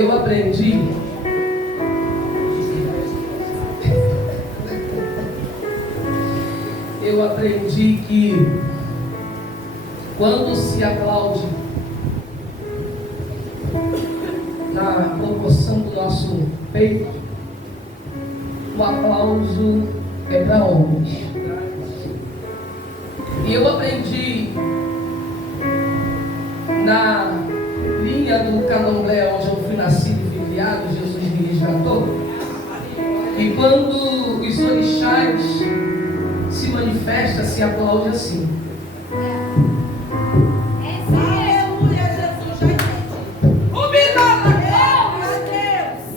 Eu aprendi eu aprendi que quando se aplaude na proporção do nosso peito, o aplauso é para homens. E eu aprendi na linha do candomblé onde eu fui nascido e fui criado, Jesus me resgatou. E quando os orixás se manifestam, se aplaude assim.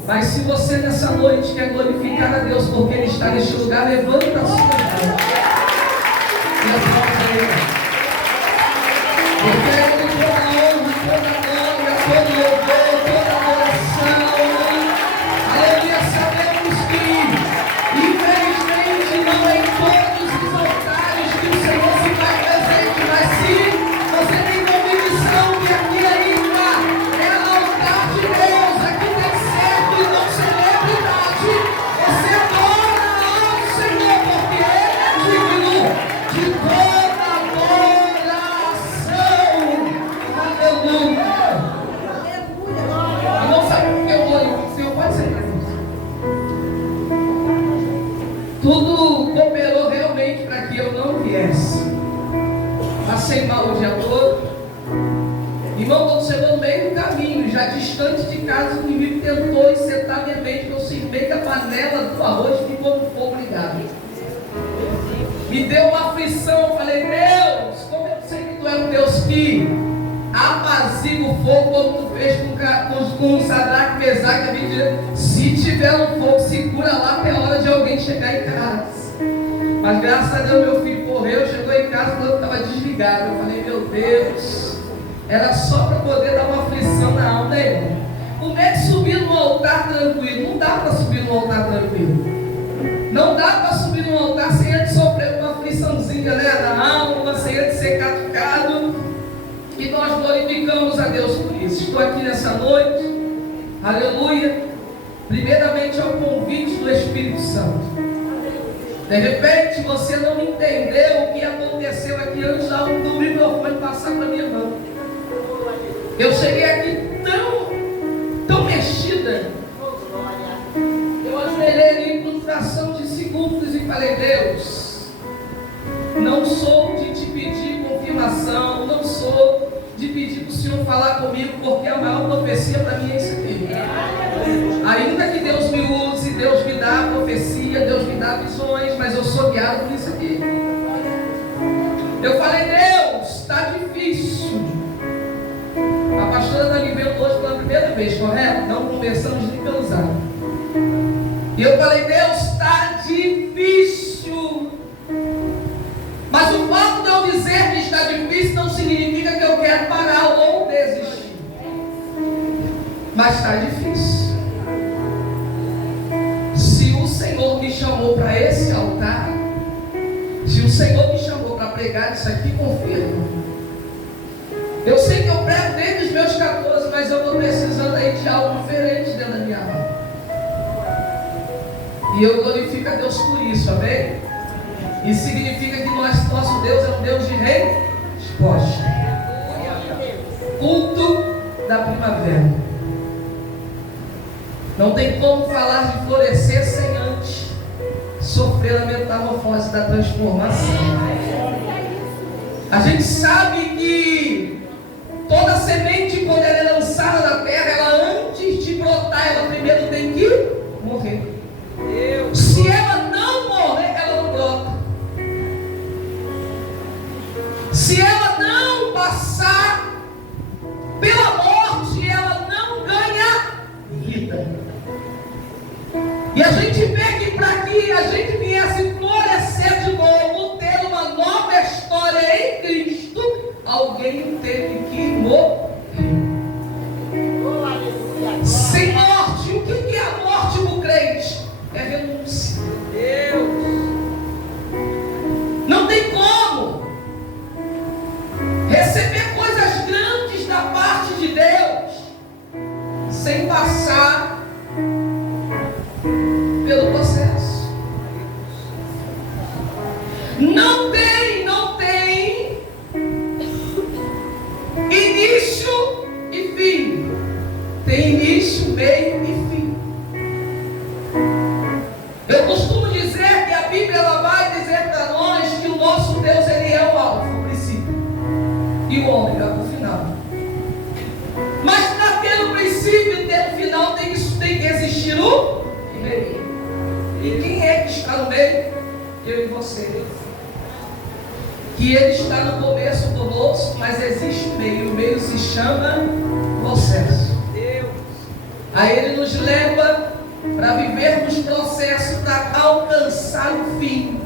Mas se você nessa noite quer glorificar a Deus porque Ele está neste lugar, levanta a sua mão e aplauda Ele. Porque Ele toda a honra, toda a glória, todo louvor, toda a adoração. Aleluia, sabemos que infelizmente não é em todos os altares que o Senhor se faz presente, mas se você tem convicção que aqui ainda é o altar de Deus, aqui tem certo e não celebridade, você adora ao Senhor, porque Ele é digno de toda adoração. Aleluia. E não sabe por que eu glorifico o Senhor? Pode ser para você. Tudo cooperou realmente para que eu não viesse. Passei mal o dia todo. Irmão, quando chegou no meio do caminho, já distante de casa, o inimigo tentou encetar minha mente, que eu cismei que a panela do arroz ficou no fogo ligado. Me deu uma aflição, eu falei, Deus, como eu sei que Tu é um Deus que apazigua o fogo, como Tu fez com Sadraque, Mesaque e Abidinego. Se tiver um fogo, segura lá até a hora de alguém chegar em casa. Mas graças a Deus meu filho correu, chegou em casa quando estava desligado. Eu falei, meu Deus, era só para poder dar uma aflição na alma, né, irmão? Como é que subir no altar tranquilo? Não dá para subir no altar tranquilo. Não dá para subir no altar sem antes sofrer uma afliçãozinha, né, na alma, sem antes ser catucado. E nós glorificamos a Deus por isso. Estou aqui nessa noite, aleluia, primeiramente ao convite do Espírito Santo. De repente você não entendeu o que aconteceu aqui antes do microfone passar para minha mão. Eu cheguei aqui tão mexida. Eu ajoelhei ali por fração de segundos e falei, Deus, não sou de te pedir confirmação, não sou de pedir para o Senhor falar comigo, porque a maior profecia para mim é isso aqui. Ainda que Deus me use, Deus me dá profecia, Deus me dá visões, mas eu sou guiado por isso aqui. Eu falei, Deus, está difícil. A pastora está me vendo hoje pela primeira vez, correto? Não conversamos nem pelo zap. E eu falei, Deus, está difícil. Mas o fato de eu dizer que está difícil não significa que eu quero parar ou desistir. Mas está difícil. Se o Senhor me chamou para esse altar, se o Senhor me chamou para pregar isso aqui, confirma. Eu sei que eu prego desde os meus 14, mas eu estou precisando aí de algo diferente dentro da minha alma. E eu glorifico a Deus por isso, amém? Isso significa que nosso Deus é um Deus de resposta. Culto da primavera. Não tem como falar de florescer sem antes sofrer a metamorfose da transformação. A gente sabe que toda semente, quando ela é lançada na terra, ela antes de brotar, ela primeiro tem que morrer. Se ela não morrer, ela não brota. Se ela não passar pela morte, ela não ganha vida. E a gente vê que para que a gente viesse florescer de novo, ter uma nova história em Cristo, alguém teve que morrer. Sem morte. O que é a morte do crente? É renúncia. Não tem como receber coisas grandes da parte de Deus sem passar pelo processo. Não tem tem início, meio e fim. Eu costumo dizer que a Bíblia ela vai dizer para nós que o nosso Deus ele é o alfa, o princípio, e o ômega, o final. Mas para ter o princípio e ter o final tem que existir o meio. E quem é que está no meio? Eu e você. Que ele está no começo conosco, mas existe o meio. O meio se chama processo. Aí ele nos leva para vivermos processo, para alcançar o fim.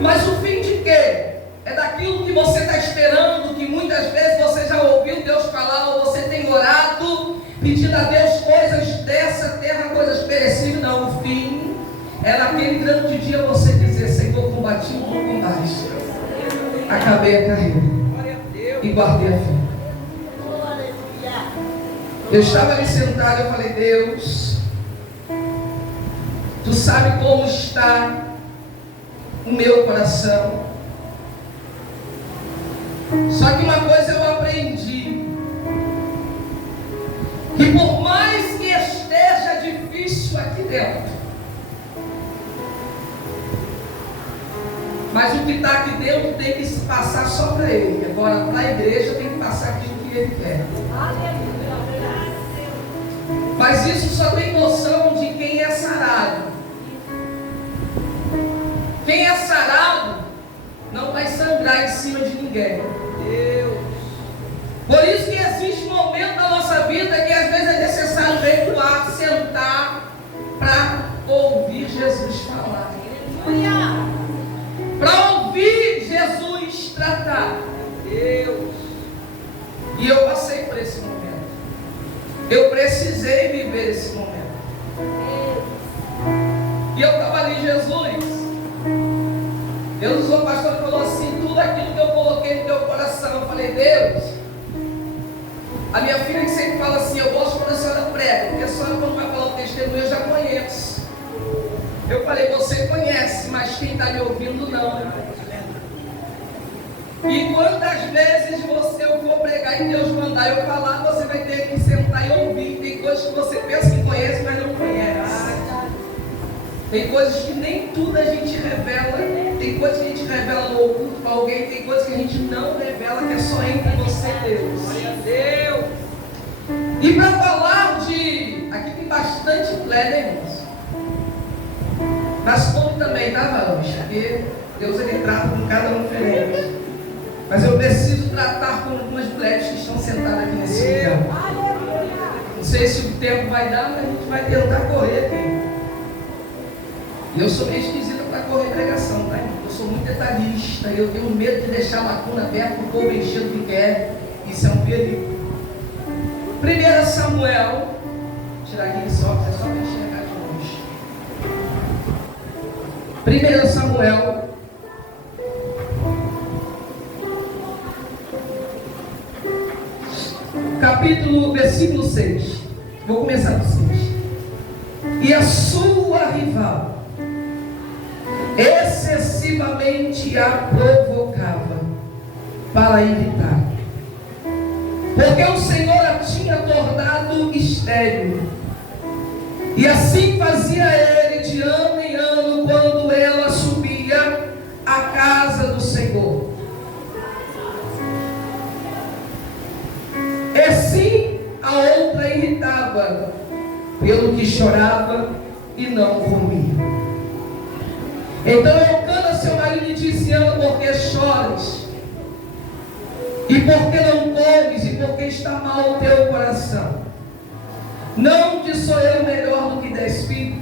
Mas o fim de quê? É daquilo que você está esperando, que muitas vezes você já ouviu Deus falar, ou você tem orado, pedindo a Deus coisas dessa terra, coisas perecíveis. Não, o fim é naquele grande dia você dizer: Senhor, combati o bom combate, acabei a carreira e guardei a fé. Eu estava ali sentado e eu falei: Deus, Tu sabe como está o meu coração. Só que uma coisa eu aprendi, que por mais que esteja difícil aqui dentro, mas o que está aqui dentro tem que se passar só para Ele. Agora, para a igreja tem que passar aquilo que Ele quer. Mas isso só tem noção de quem é sarado. Quem é sarado não vai sangrar em cima de ninguém. Deus. Por isso que existe um momento da nossa vida que às vezes é necessário recuar, sentar para ouvir Jesus falar. Para ouvir Jesus tratar. Deus. E eu passei por esse momento. Eu precisei viver esse momento. E eu estava ali: Jesus. Deus usou o pastor e falou assim: tudo aquilo que eu coloquei no teu coração. Eu falei: Deus, a minha filha que sempre fala assim: eu gosto quando a senhora prega, porque a senhora quando vai falar o testemunho eu já conheço. Eu falei: você conhece, mas quem está me ouvindo não. E quantas vezes eu vou pregar e Deus mandar eu falar, você vai ter que sentar e ouvir. Tem coisas que você pensa que conhece, mas não conhece. Tem coisas que nem tudo a gente revela. Tem coisas que a gente revela no oculto para alguém. Tem coisas que a gente não revela, que é só entre você e Deus. E para falar de... aqui tem bastante plebe, irmãos. Mas como também, tá, Valente? Porque Deus ele trata com cada um diferente. Mas eu preciso tratar com algumas plebes que estão sentadas aqui nesse lugar. Não sei se o tempo vai dar, mas a gente vai tentar correr aqui. E eu sou meio esquisita para correr pregação, tá, irmão? Eu sou muito detalhista, eu tenho medo de deixar a lacuna aberta, o povo encher o que quer. Isso é um perigo. 1 Samuel, vou tirar aqui só, é só para enxergar de longe. 1 Samuel, versículo 6. Vou começar do 6. E a sua rival excessivamente a provocava para irritar, porque o Senhor a tinha tornado estéril, e assim fazia ele de ano em ano quando ela subia à casa do Senhor. E sim a outra irritava, pelo que chorava e não comia. Então Eucana, seu marido, lhe disse: Ana, por que choras? E por que não comes? E por que está mal o teu coração? Não te sou eu melhor do que 10 filhos?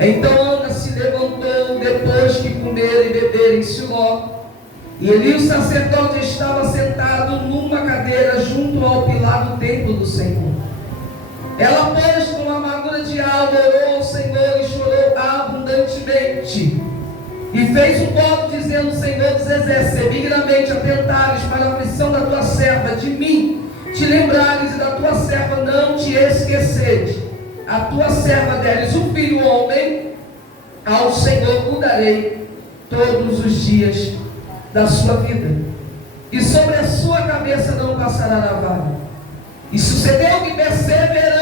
Então Ana se levantou depois que comer e beber em Siló. E Eli, o sacerdote, estava sentado numa cadeira junto ao pilar do templo do Senhor. Ela, pois, com amargura de alma, orou ao Senhor e chorou abundantemente. E fez um voto dizendo: Senhor dos exércitos, se benignamente atentares para a aflição da tua serva, de mim te lembrares, e da tua serva não te esqueceres. A tua serva deres um filho homem, ao Senhor o darei todos os dias da sua vida, e sobre a sua cabeça não passará navalha. E sucedeu que, perseverando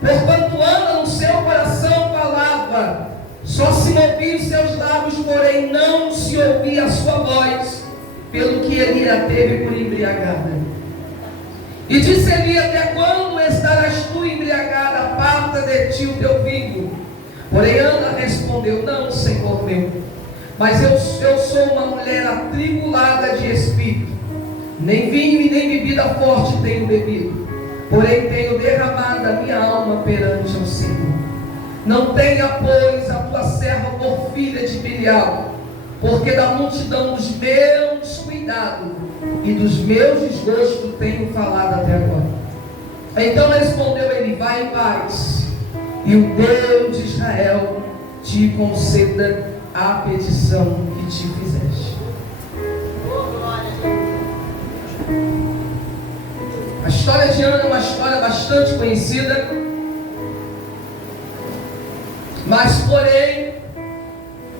Porquanto Ana no seu coração falava, só se movia os seus lábios, porém não se ouvia a sua voz, pelo que ele a teve por embriagada. E disse-lhe: até quando estarás tu embriagada? Aparta de ti o teu vinho. Porém Ana respondeu: não, Senhor meu, mas eu sou uma mulher atribulada de espírito, nem vinho e nem bebida forte tenho bebido, porém tenho derramado a minha alma perante o Senhor. Não tenha, pois, a tua serva por filha de Belial, porque da multidão dos meus cuidados e dos meus desgostos tenho falado até agora. Então respondeu ele: vai em paz, e o Deus de Israel te conceda a petição que te fizeste. A história de Ana é uma história bastante conhecida, mas porém,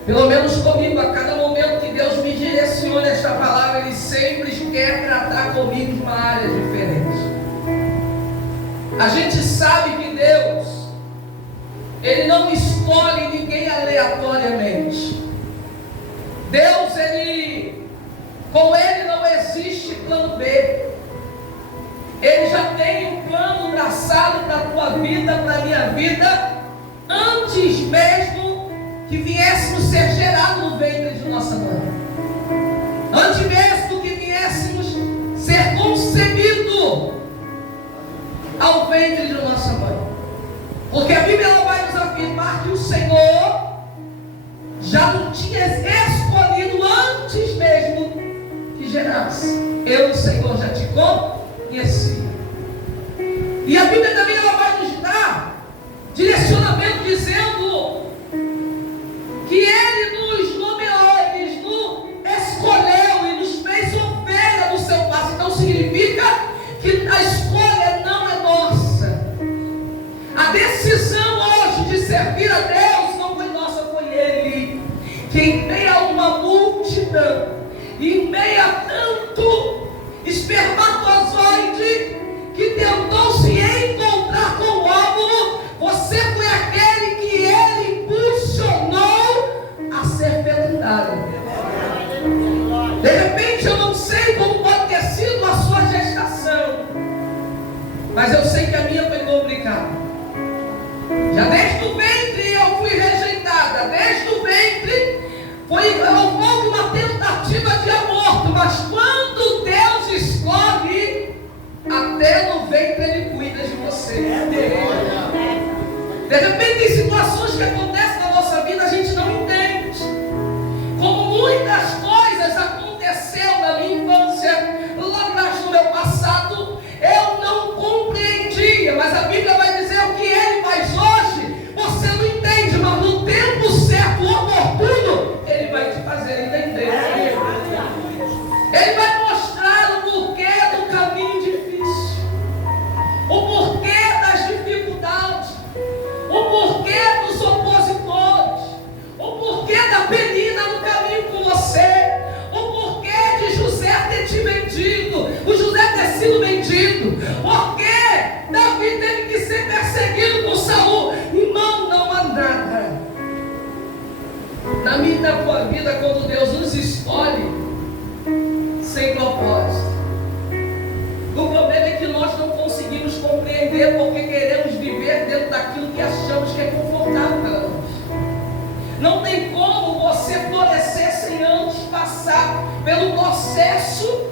pelo menos comigo, a cada momento que Deus me direciona esta palavra, Ele sempre quer tratar comigo de uma área diferente. A gente sabe que Deus, Ele não escolhe ninguém aleatoriamente. Deus, com Ele não existe plano B. Ele já tem um plano traçado para a tua vida, para a minha vida, antes mesmo que viéssemos ser gerados no ventre de nossa mãe. Antes mesmo que viéssemos ser concebidos ao ventre de nossa mãe. Porque a Bíblia ela vai nos afirmar que o Senhor já não tinha escolhido antes mesmo que gerasse. Eu, o Senhor, já te conhecia. E a Bíblia também ela vai nos dar direcionamento dizendo que Ele nos nomeou, Ele nos escolheu e nos fez ovelha no seu passo. Então significa que a escolha não é nossa. A decisão hoje de servir a Deus não foi nossa, foi Ele. Que em meio a uma multidão, em meio a tanto espermatozoide que tentou se encontrar com o óvulo, você foi aquele que Ele impulsionou a ser fecundado. De repente eu não sei como pode ter sido a sua gestação, mas eu sei que a minha foi complicada. Já desde o ventre eu fui rejeitada, desde o ventre houve uma tentativa de aborto, mas quando Deus escolhe, até no ventre Ele cuida de você. De repente tem situações que acontecem na nossa vida, a gente não entende. Como muitas coisas aconteceram na minha infância, lá atrás no meu passado, eu não compreendia, mas a Bíblia vai dizer o que Ele faz hoje, você não entende, mas no tempo certo, oportuno, Ele vai te fazer entender. Ele vai mostrar o porquê do caminho difícil, o porquê das dificuldades, o porquê dos opositores, o porquê da penina no caminho com você, o porquê de José ter te vendido, o José ter sido vendido, porquê Davi teve que ser perseguido por Saul. Irmão, não há nada na minha e na tua vida quando Deus nos escolhe sem propósito. O problema é que nós não conseguimos compreender porque queremos viver dentro daquilo que achamos que é confortável para nós. Não tem como você florescer sem antes passar pelo processo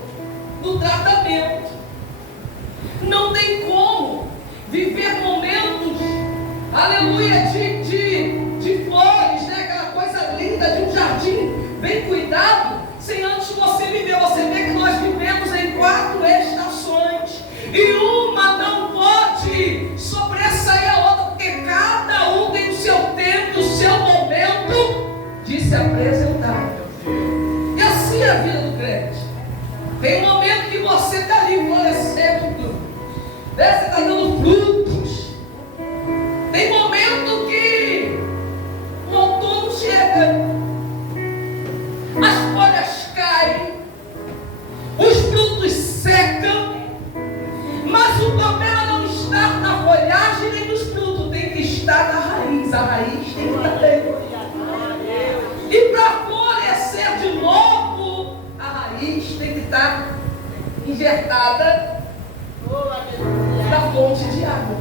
do tratamento. Não tem como viver momentos, aleluia, de flores, né? Aquela coisa linda de um jardim bem cuidado, sem antes você viver. Você vê que nós vivemos em 4 estações e uma não pode sobressair a outra, porque cada um tem o seu tempo, o seu momento de se apresentar. E assim é a vida do crente. Tem um momento que você está ali florescendo, né? Você está dando frutos. Tem momento que o outono chega, as folhas caem, os frutos secam, mas o problema não está na folhagem nem nos frutos. está injetada da fonte de água.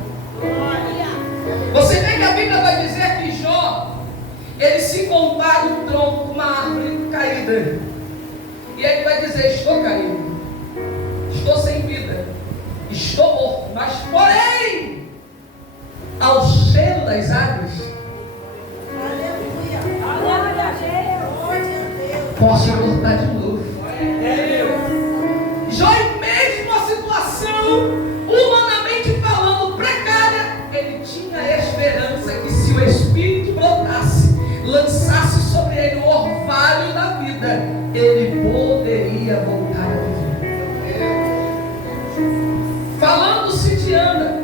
Você vê que a Bíblia vai dizer que Jó, ele se compara um tronco com uma árvore caída. E ele vai dizer: estou caído, estou sem vida, estou morto, mas porém, ao cheiro das águas, posso voltar de novo. Jó, em mesmo a situação, humanamente falando, precária, ele tinha a esperança que se o Espírito brotasse, lançasse sobre ele o orvalho da vida, ele poderia voltar a viver. Falando-se de Ana,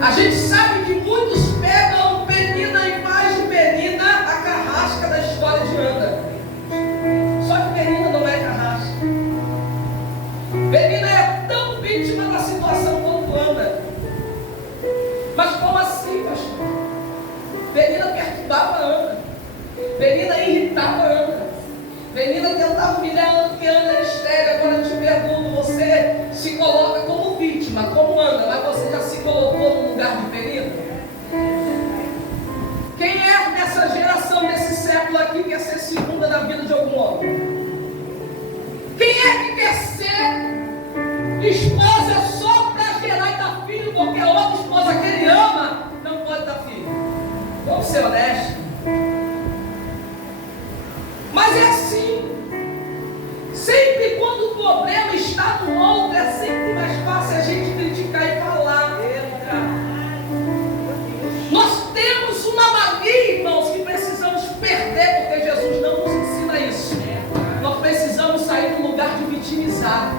a gente sabe que muitos pegam Penina e faz de Penina a carrasca da história de Ana. Só que Penina não é carrasca. Penina é tão vítima da situação quanto Ana. Mas como assim, pastor? Penina perturbava Ana. Penina irritava Ana. Penina tentava humilhar Ana, porque Ana era estéril. Agora eu te pergunto, você se coloca como vítima, como Ana, mas você já se colocou no lugar de Penina? Quem é dessa geração, desse século aqui, quer ser segunda na vida de algum homem? Quem é que quer ser esposa só para gerar e dar filho, porque a outra esposa que ele ama não pode dar filho? Vamos ser honestos. Mas é assim. Sempre quando o problema está no outro, é sempre mais fácil a gente criticar e falar. Nós temos uma mania, irmãos, que precisamos perder, porque Jesus não nos ensina isso. Nós precisamos sair do lugar de vitimizar.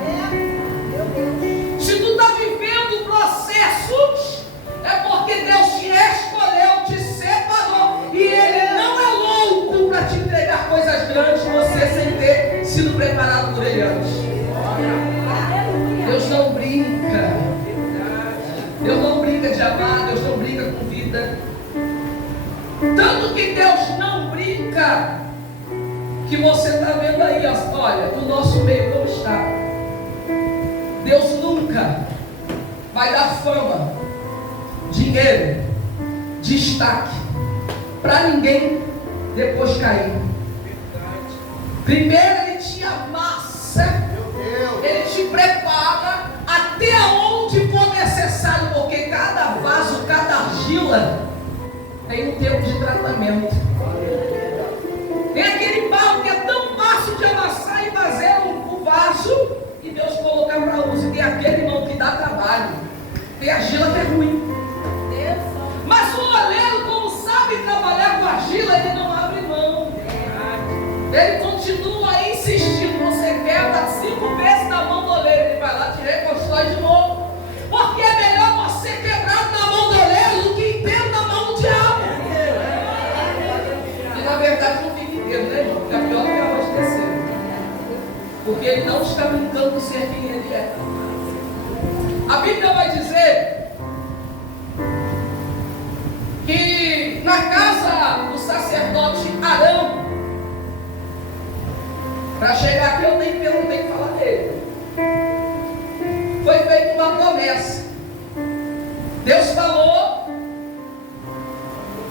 Se tu está vivendo processos, é porque Deus te escolheu, te separou, e Ele não é louco para te entregar coisas grandes, você sem ter sido preparado por Ele antes. Deus não brinca. Deus não brinca de amar, Deus não brinca com vida. Tanto que Deus não brinca, que você está vendo aí, olha, no nosso meio como está. Deus nunca vai dar fama, dinheiro, destaque para ninguém depois cair. Primeiro Ele te amassa, Ele te prepara até onde for necessário, porque cada vaso, cada argila tem um tempo de tratamento. Tem aquele barro que é tão fácil de amassar e fazer o vaso e Deus colocar para uso. Tem aquele, irmão, que dá trabalho. Tem argila que é ruim. Mas o oleiro, como sabe trabalhar com argila, ele não abre mão. Ele continua insistindo. Você quebra 5 vezes na mão do oleiro, ele vai lá e te reconstrói de novo. Porque é melhor você quebrar na mão do oleiro do que inteiro na mão do diabo. E na verdade não fica inteiro, né, irmão? Fica pior do que arroz terceiro. Porque ele não está brincando com ser quem ele é. A Bíblia vai dizer que na casa do sacerdote Arão, para chegar aqui eu não tenho que falar dele, foi feita uma promessa. Deus falou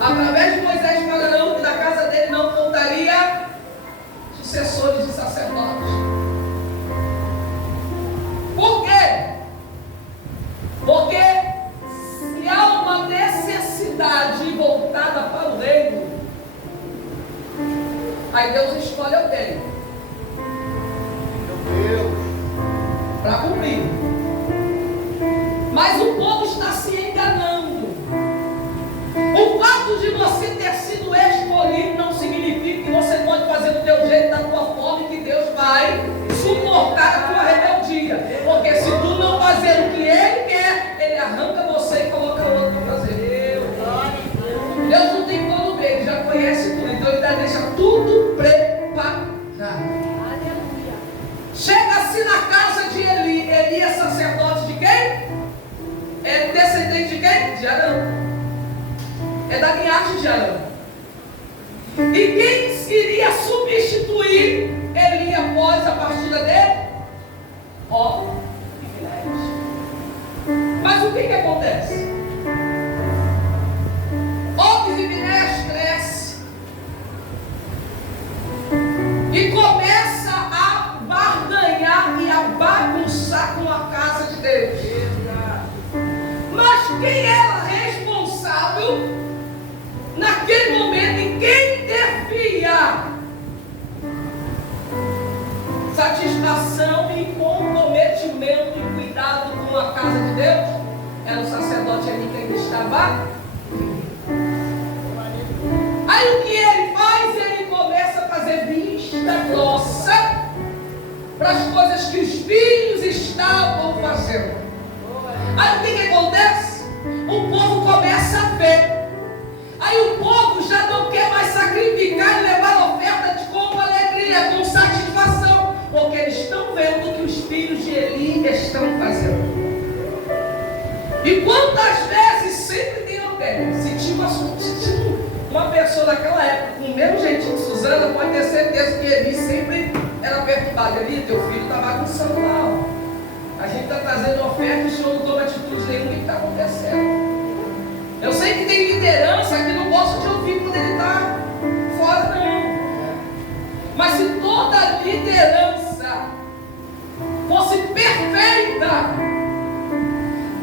através de Moisés para Arão que da casa dele não faltaria sucessores de sacerdotes. Por quê? Porque se há uma necessidade voltada para o reino, aí Deus escolhe alguém para cumprir. Mas o povo está se enganando. O fato de você ter sido escolhido não significa que você pode fazer do teu jeito, da tua forma, e que Deus vai suportar a tua rebeldia. Porque se tu não fazer o que Ele quer, Ele arranca você e coloca outro para fazer. Deus não tem plano B, Ele já conhece tudo. Então Ele já deixa tudo preparado. Chega-se na casa de Eli. Eli é sacerdote de quem? É descendente de quem? De Arão. É da linhagem de Arão. E quem iria substituir Eli após a satisfação e comprometimento e cuidado com a casa de Deus, era o sacerdote ali que ainda estava. Aí o que ele faz? Ele começa a fazer vista grossa para as coisas que os filhos estavam fazendo. Aí o que acontece? O povo começa a ver. Aí o povo já não quer mais sacrificar e levar a oferta com alegria, com satisfação, porque eles estão vendo o que os filhos de Eli estão fazendo. E quantas vezes sempre tem alguém, se tinha uma pessoa daquela época com o mesmo jeitinho de Suzana, pode ter certeza que Eli sempre era perturbado. Eli, teu filho está bagunçando lá, ó. A gente está trazendo oferta e o senhor não toma atitude nenhuma. O que está acontecendo? Eu sei que tem liderança que não gosta de ouvir quando ele está fora, não. Mas se toda liderança fosse perfeita,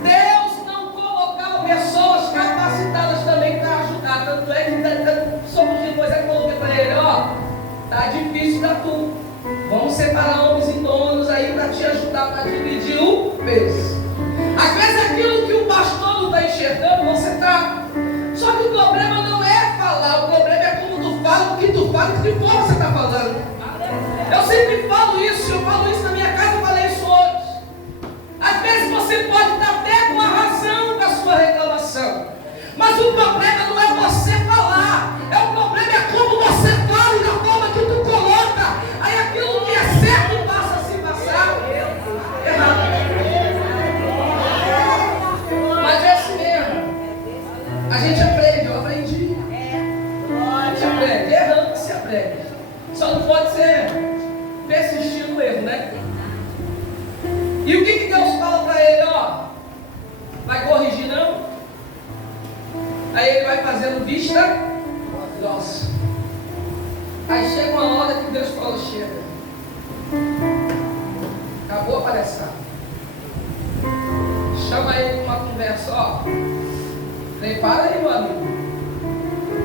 Deus não colocava pessoas capacitadas também para ajudar. Tanto é que somos de coisa que eu coloquei para ele, ó, tá difícil para tu. Vamos separar homens e donos aí para te ajudar, para dividir o peso. Às vezes aquilo que o pastor não está enxergando, você está. Só que o problema não é falar, o problema é como tu fala, o que tu fala, de que forma você está falando. Eu sempre falo isso, eu falo isso na minha casa, eu falei isso hoje. Às vezes você pode estar até com a razão com a sua reclamação, mas o problema não é você falar, o problema é como você fala e na forma que tu coloca. Aí aquilo que é certo passa a se passar errado. Mas é assim mesmo. A gente aprende, eu aprendi. A gente aprende, errando que se aprende. Só não pode ser persistir no erro, né? E o que Deus fala para ele, ó? Vai corrigir não? Aí ele vai fazendo vista grossa. Aí chega uma hora que Deus fala, chega. Acabou a palhaçada. Chama ele para uma conversa, ó. Prepara aí, meu amigo.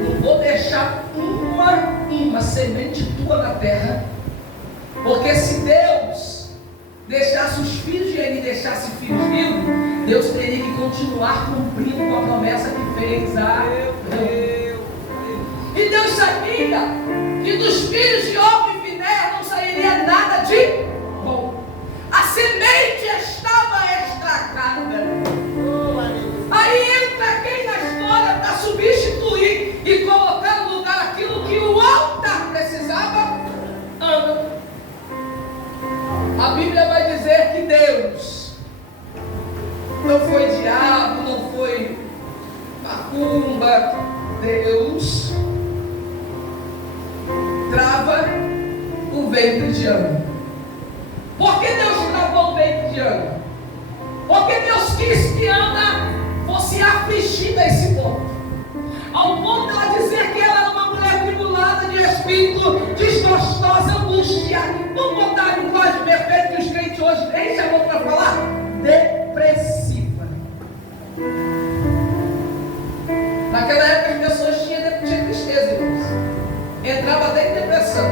Não vou deixar uma semente tua na terra. Porque se Deus deixasse os filhos de Eli, deixasse filhos vivos, Deus teria que continuar cumprindo com a promessa que fez a Deus. E Deus sabia que dos filhos de Ofni e Finéias não sairia nada de bom. A semente estava estragada. Aí entra quem na história para substituir e colocar no lugar aquilo que o altar precisava? Ana. A Bíblia vai dizer que Deus não foi diabo, não foi macumba. Deus trava o ventre de Ana. Por que Deus travou o ventre de Ana? Porque Deus quis que Ana fosse afligida a esse ponto. Ao ponto de ela dizer que ela era uma mulher tribulada de espírito, desgostosa, angustiada. Vamos botar a linguagem perfeita que os crentes hoje nem chamam para falar? Depressiva. Naquela época as pessoas tinham tristeza, irmãos. Entrava até em depressão.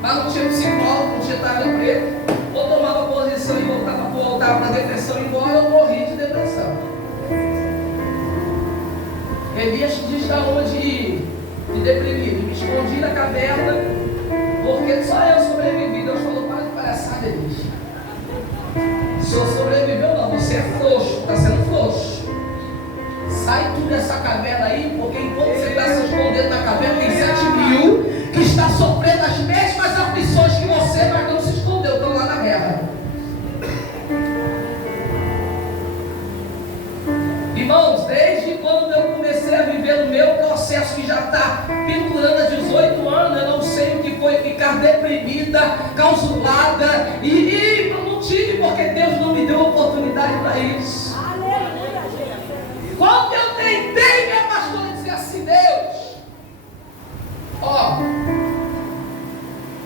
Mas não tinha psicólogo, não tinha tarja preta. Ou tomava posição e voltava para a depressão, embora eu morri de depressão. Elias diz da onde de deprimido. Me escondi na caverna, porque só eu sobrevivi. Deus falou, para de palhaçada, Elias. O senhor sobreviveu não, você é frouxo, está sendo frouxo. Sai tudo dessa caverna aí, porque enquanto você está se escondendo na caverna, tem 7.000 que está sofrendo as mesmas aflições que você, mas não se escondeu, estão lá na guerra. Irmãos, desde quando eu comecei a viver o meu processo, que já está pendurando há 18 anos, eu não sei o que foi ficar deprimida, causulada, e eu não tive, porque Deus não me deu oportunidade para isso. Quando eu tentei, minha pastora dizer assim, Deus, ó,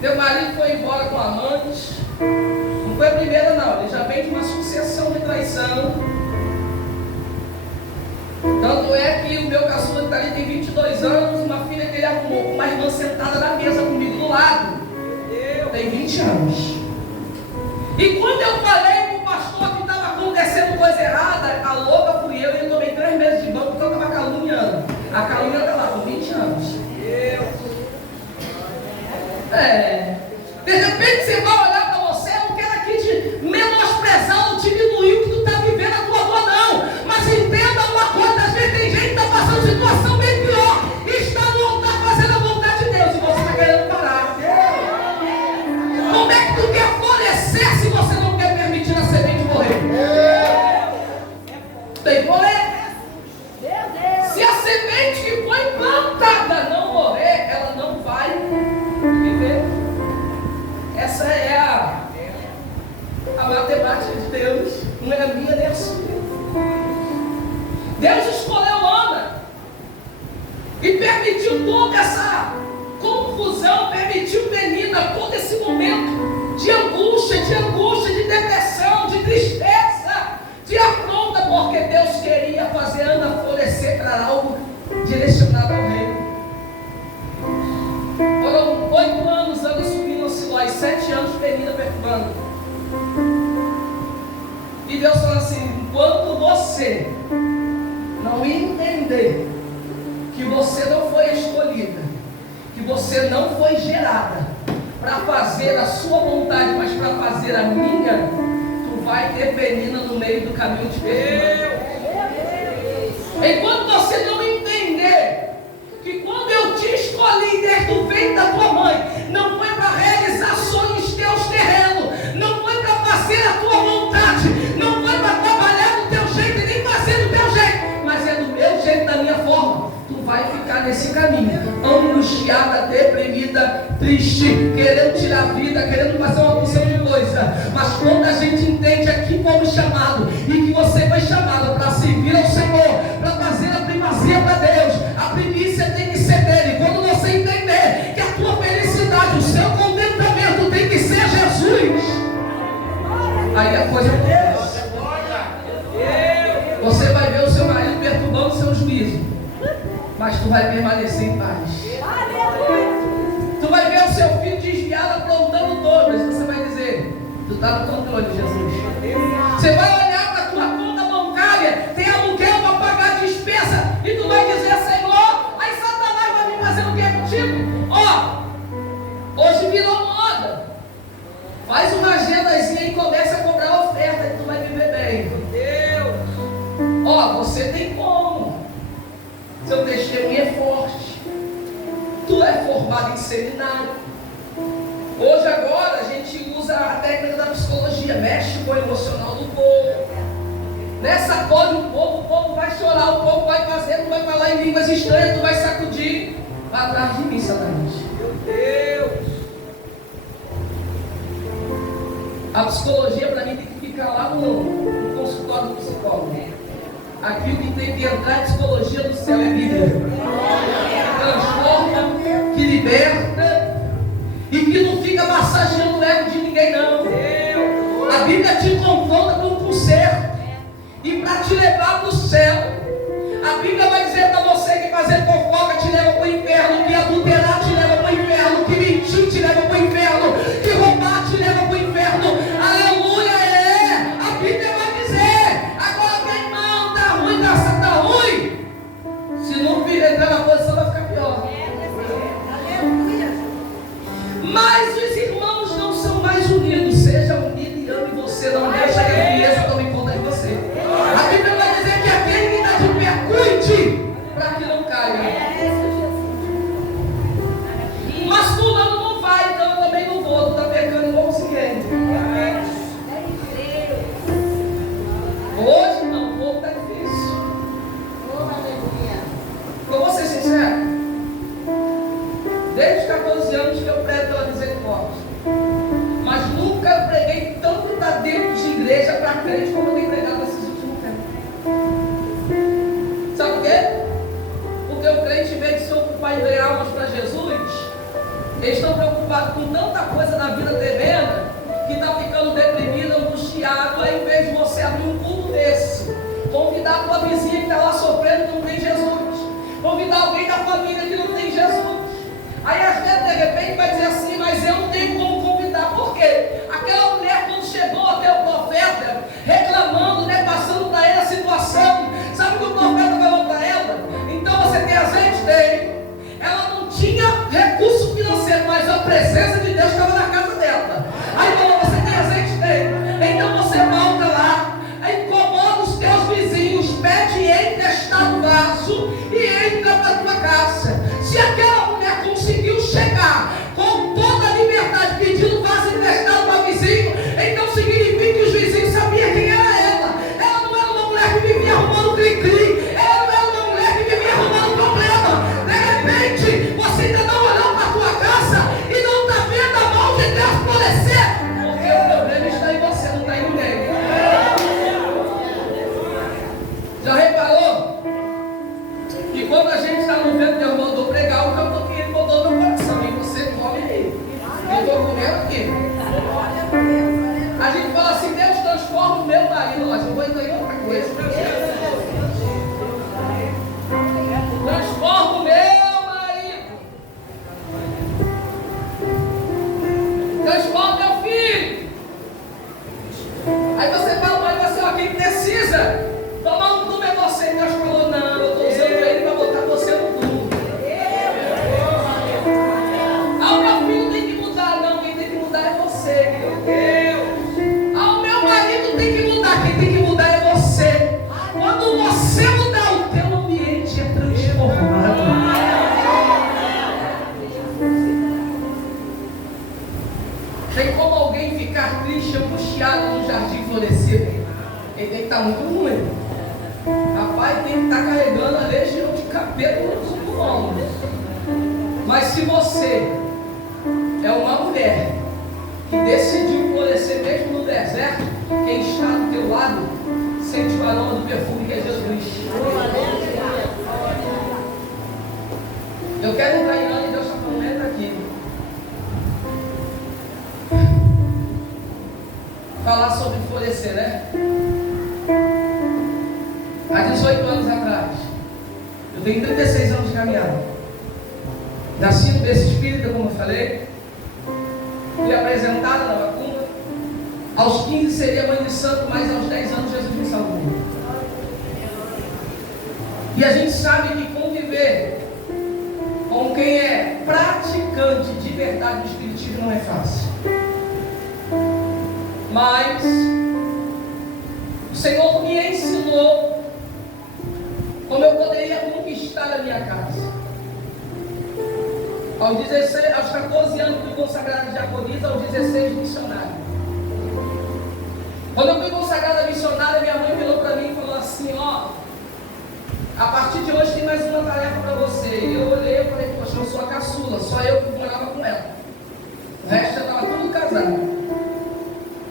teu marido foi embora com amantes, não foi a primeira não, ele já vem de uma sucessão de traição. Tanto é que o meu caçula que está ali tem 22 anos, uma filha que ele arrumou com uma irmã sentada na mesa comigo do lado. Tem tomei 20 anos. E quando eu falei para o pastor que estava acontecendo coisa errada, a louca fui eu, e eu tomei 3 meses de banco porque eu estava caluniando. A calúnia está lá por 20 anos. De repente você vai olhar para você, eu não quero aqui te menosprezar ou diminuir o que tu está vivendo a tua dor, não. Mas entenda uma coisa, às vezes tem gente que está passando situação bem pior e está no altar fazendo a vontade de Deus e você está querendo parar. Como é que tu quer florescer se você não quer permitir a semente morrer? Tem que morrer. Se a semente que foi plantada não morrer, ela não vai viver. Essa é a matemática de Deus, não é a minha nem a sua. Deus escolheu Ana e permitiu toda essa confusão, permitiu Penina todo esse momento de angústia, de depressão, de tristeza, de afronta, porque Deus queria fazer Ana florescer para algo direcionado ao reino. Foram 8 anos Ana subindo ao Siló e 7 anos Penina perturbando. E Deus falou assim: enquanto você não entender que você não foi escolhida, que você não foi gerada para fazer a sua vontade, mas para fazer a minha, tu vai ter Penina no meio do caminho de perturbando. Enquanto você não entender que quando eu te escolhi desde o ventre da tua mãe, não foi para realizar sonhos teus terrenos, não foi para fazer a tua vontade, não foi para trabalhar do teu jeito e nem fazer do teu jeito, mas é do meu jeito, da minha forma, tu vai ficar nesse caminho, angustiada, deprimida, triste, querendo tirar a vida, querendo fazer uma porção de coisa. Mas quando a gente entende aqui como chamado, e que você foi chamado para servir ao Senhor, para fazer a primazia para Deus, a primícia tem que ser dele. Quando você entender que a tua felicidade, o seu contentamento tem que ser Jesus, aí a coisa acontece. Você vai ver o seu marido perturbando o seu juízo, mas tu vai permanecer em paz. Tu vai ver o seu filho desviado, aprontando dobras. Você vai dizer: tu está no controle, Jesus. Você vai olhar para a tua conta bancária, tem aluguel para pagar a despesa, e tu vai dizer: Senhor, aí Satanás vai vir fazer o que contigo? Hoje virou moda. Faz uma agendazinha e começa a cobrar oferta, e tu vai viver bem. Você tem como. Seu testemunho é forte. Tu é formado em seminário. Hoje agora a gente usa a técnica da psicologia, mexe com o emocional do povo. Nessa acolhe o povo vai chorar, o povo vai fazer, tu vai falar em línguas estranhas, tu vai sacudir. Vai atrás de mim, Satanás. Meu Deus! A psicologia para mim tem que ficar lá no consultório do psicólogo. Aqui o que tem que entrar é psicologia do céu, é Bíblia. Transforma, que liberta e que não fica massageando o ego de ninguém, não. A Bíblia te confronta com o conserto e para te levar para o céu. A Bíblia vai dizer para você que fazer fofoca te leva para o inferno, que adulterar te leva para o inferno, que mentir te leva para o inferno, que roubar te leva para o inferno. Aleluia, a Bíblia vai dizer. Agora quem irmão, tá ruim, tá ruim. Se não entrar na posição vai ficar pior. Mas os irmãos não são mais unidos. Seja unido e ame você, não deixa que a frieza tome conta de você. A Bíblia vai dizer que aquele que está de pé, cuide para que não caia. Mas fulano não vai, então eu também não vou. Tu está pecando igual o seguinte. Hoje não, o povo está difícil. Eu vou ser sincero. Desde os 14 anos que eu prego pela misericórdia, mas nunca preguei tanto para dentro de igreja para crente como eu tenho pregado nesses últimos tempos. Sabe por quê? Porque o crente, em vez de se ocupar em ganhar almas para Jesus, eles estão preocupados com tanta coisa na vida tremenda que está ficando deprimido, angustiado. Aí, em vez de você abrir um culto desse, convidar a tua vizinha que está lá sofrendo que não tem Jesus, convidar alguém da família que não tem Jesus. Aí às vezes de repente vai dizer assim: mas eu não tenho como convidar. presença de Deus estava na casa dela. Aí falou: você tem azeite? Tem. Então você volta lá, incomoda os teus vizinhos, pede emprestado vaso e entra para a tua casa. Se aquela mulher conseguiu chegar com toda a liberdade pedindo vaso emprestado para o vizinho, então significa que os vizinhos sabiam quem era ela. Ela não era uma mulher que vivia arrumando cri-cri. Ela não era uma mulher que vivia arrumando problema. De repente, você ainda não olhou para a tua casa e não está vendo a mão de Deus florescer. Porque o problema está em você, não está em ninguém. Já reparou que quando a gente está no vento, Deus mandou pregar o canto que Ele mandou no meu coração, e você come aí. Eu estou comendo aqui. A gente fala assim: Deus transforma o meu marido. Mas eu vou entrar em outra coisa. Transforma o meu marido. Transforma meu filho. Aí você fala: mas você, ó, quem precisa tomar um tubo é você. Deus falou: não, eu estou usando ele para botar você no tubo. Ah, o meu filho tem que mudar. Não, quem tem que mudar é você, meu Deus. Ah, o meu marido tem que mudar. Quem tem que mudar é você. Quando você mudar, o teu ambiente é transformado. Tem como alguém ficar triste, angustiado no jardim florescido? Ele tem que estar muito ruim. Rapaz, tem que estar carregando a legião de capeta no ombro. Mas se você é uma mulher que decidiu florescer mesmo no deserto, quem está do teu lado sente o aroma do perfume que é Jesus. Eu quero entrar em ano e Deus está falando: entra aqui. Falar sobre florescer, né? Há 18 anos atrás, eu tenho 36 anos de caminhada. Nasci no berço espírita, como eu falei. Fui apresentada na macumba. Aos 15 seria mãe de santo, mas aos 10 anos Jesus me salvou. E a gente sabe que conviver com quem é praticante de verdade do espiritismo não é fácil. Mas o Senhor me ensinou como eu poderia conquistar a minha casa. Aos 14 anos fui consagrado diaconisa, aos 16 missionário. Quando eu fui consagrada missionária, minha mãe virou para mim e falou assim: ó, a partir de hoje tem mais uma tarefa para você. E eu olhei e falei: poxa, eu sou a caçula, só eu que morava com ela. O resto já estava tudo casado.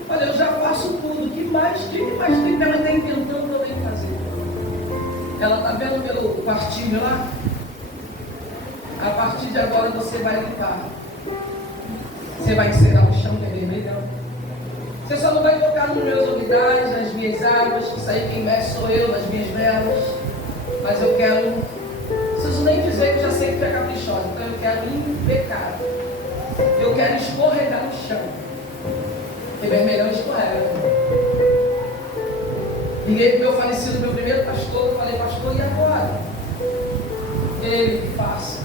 Olha, eu já faço tudo. O que mais tem? Minha mãe está inventando para eu tenho que fazer. Ela está vendo pelo quartinho lá? A partir de agora você vai limpar. Você vai encerar o chão, que é vermelhão. Você só não vai tocar nos meus olvidais, nas minhas águas. Isso aí quem mexe sou eu, nas minhas velas. Mas eu quero, não preciso nem dizer que eu já sei que tu é caprichosa. Então eu quero impecar. Eu quero escorregar no chão. Porque vermelhão escorrega. Liguei para o meu falecido, meu primeiro pastor. Eu falei: pastor, e agora? Ele: faça.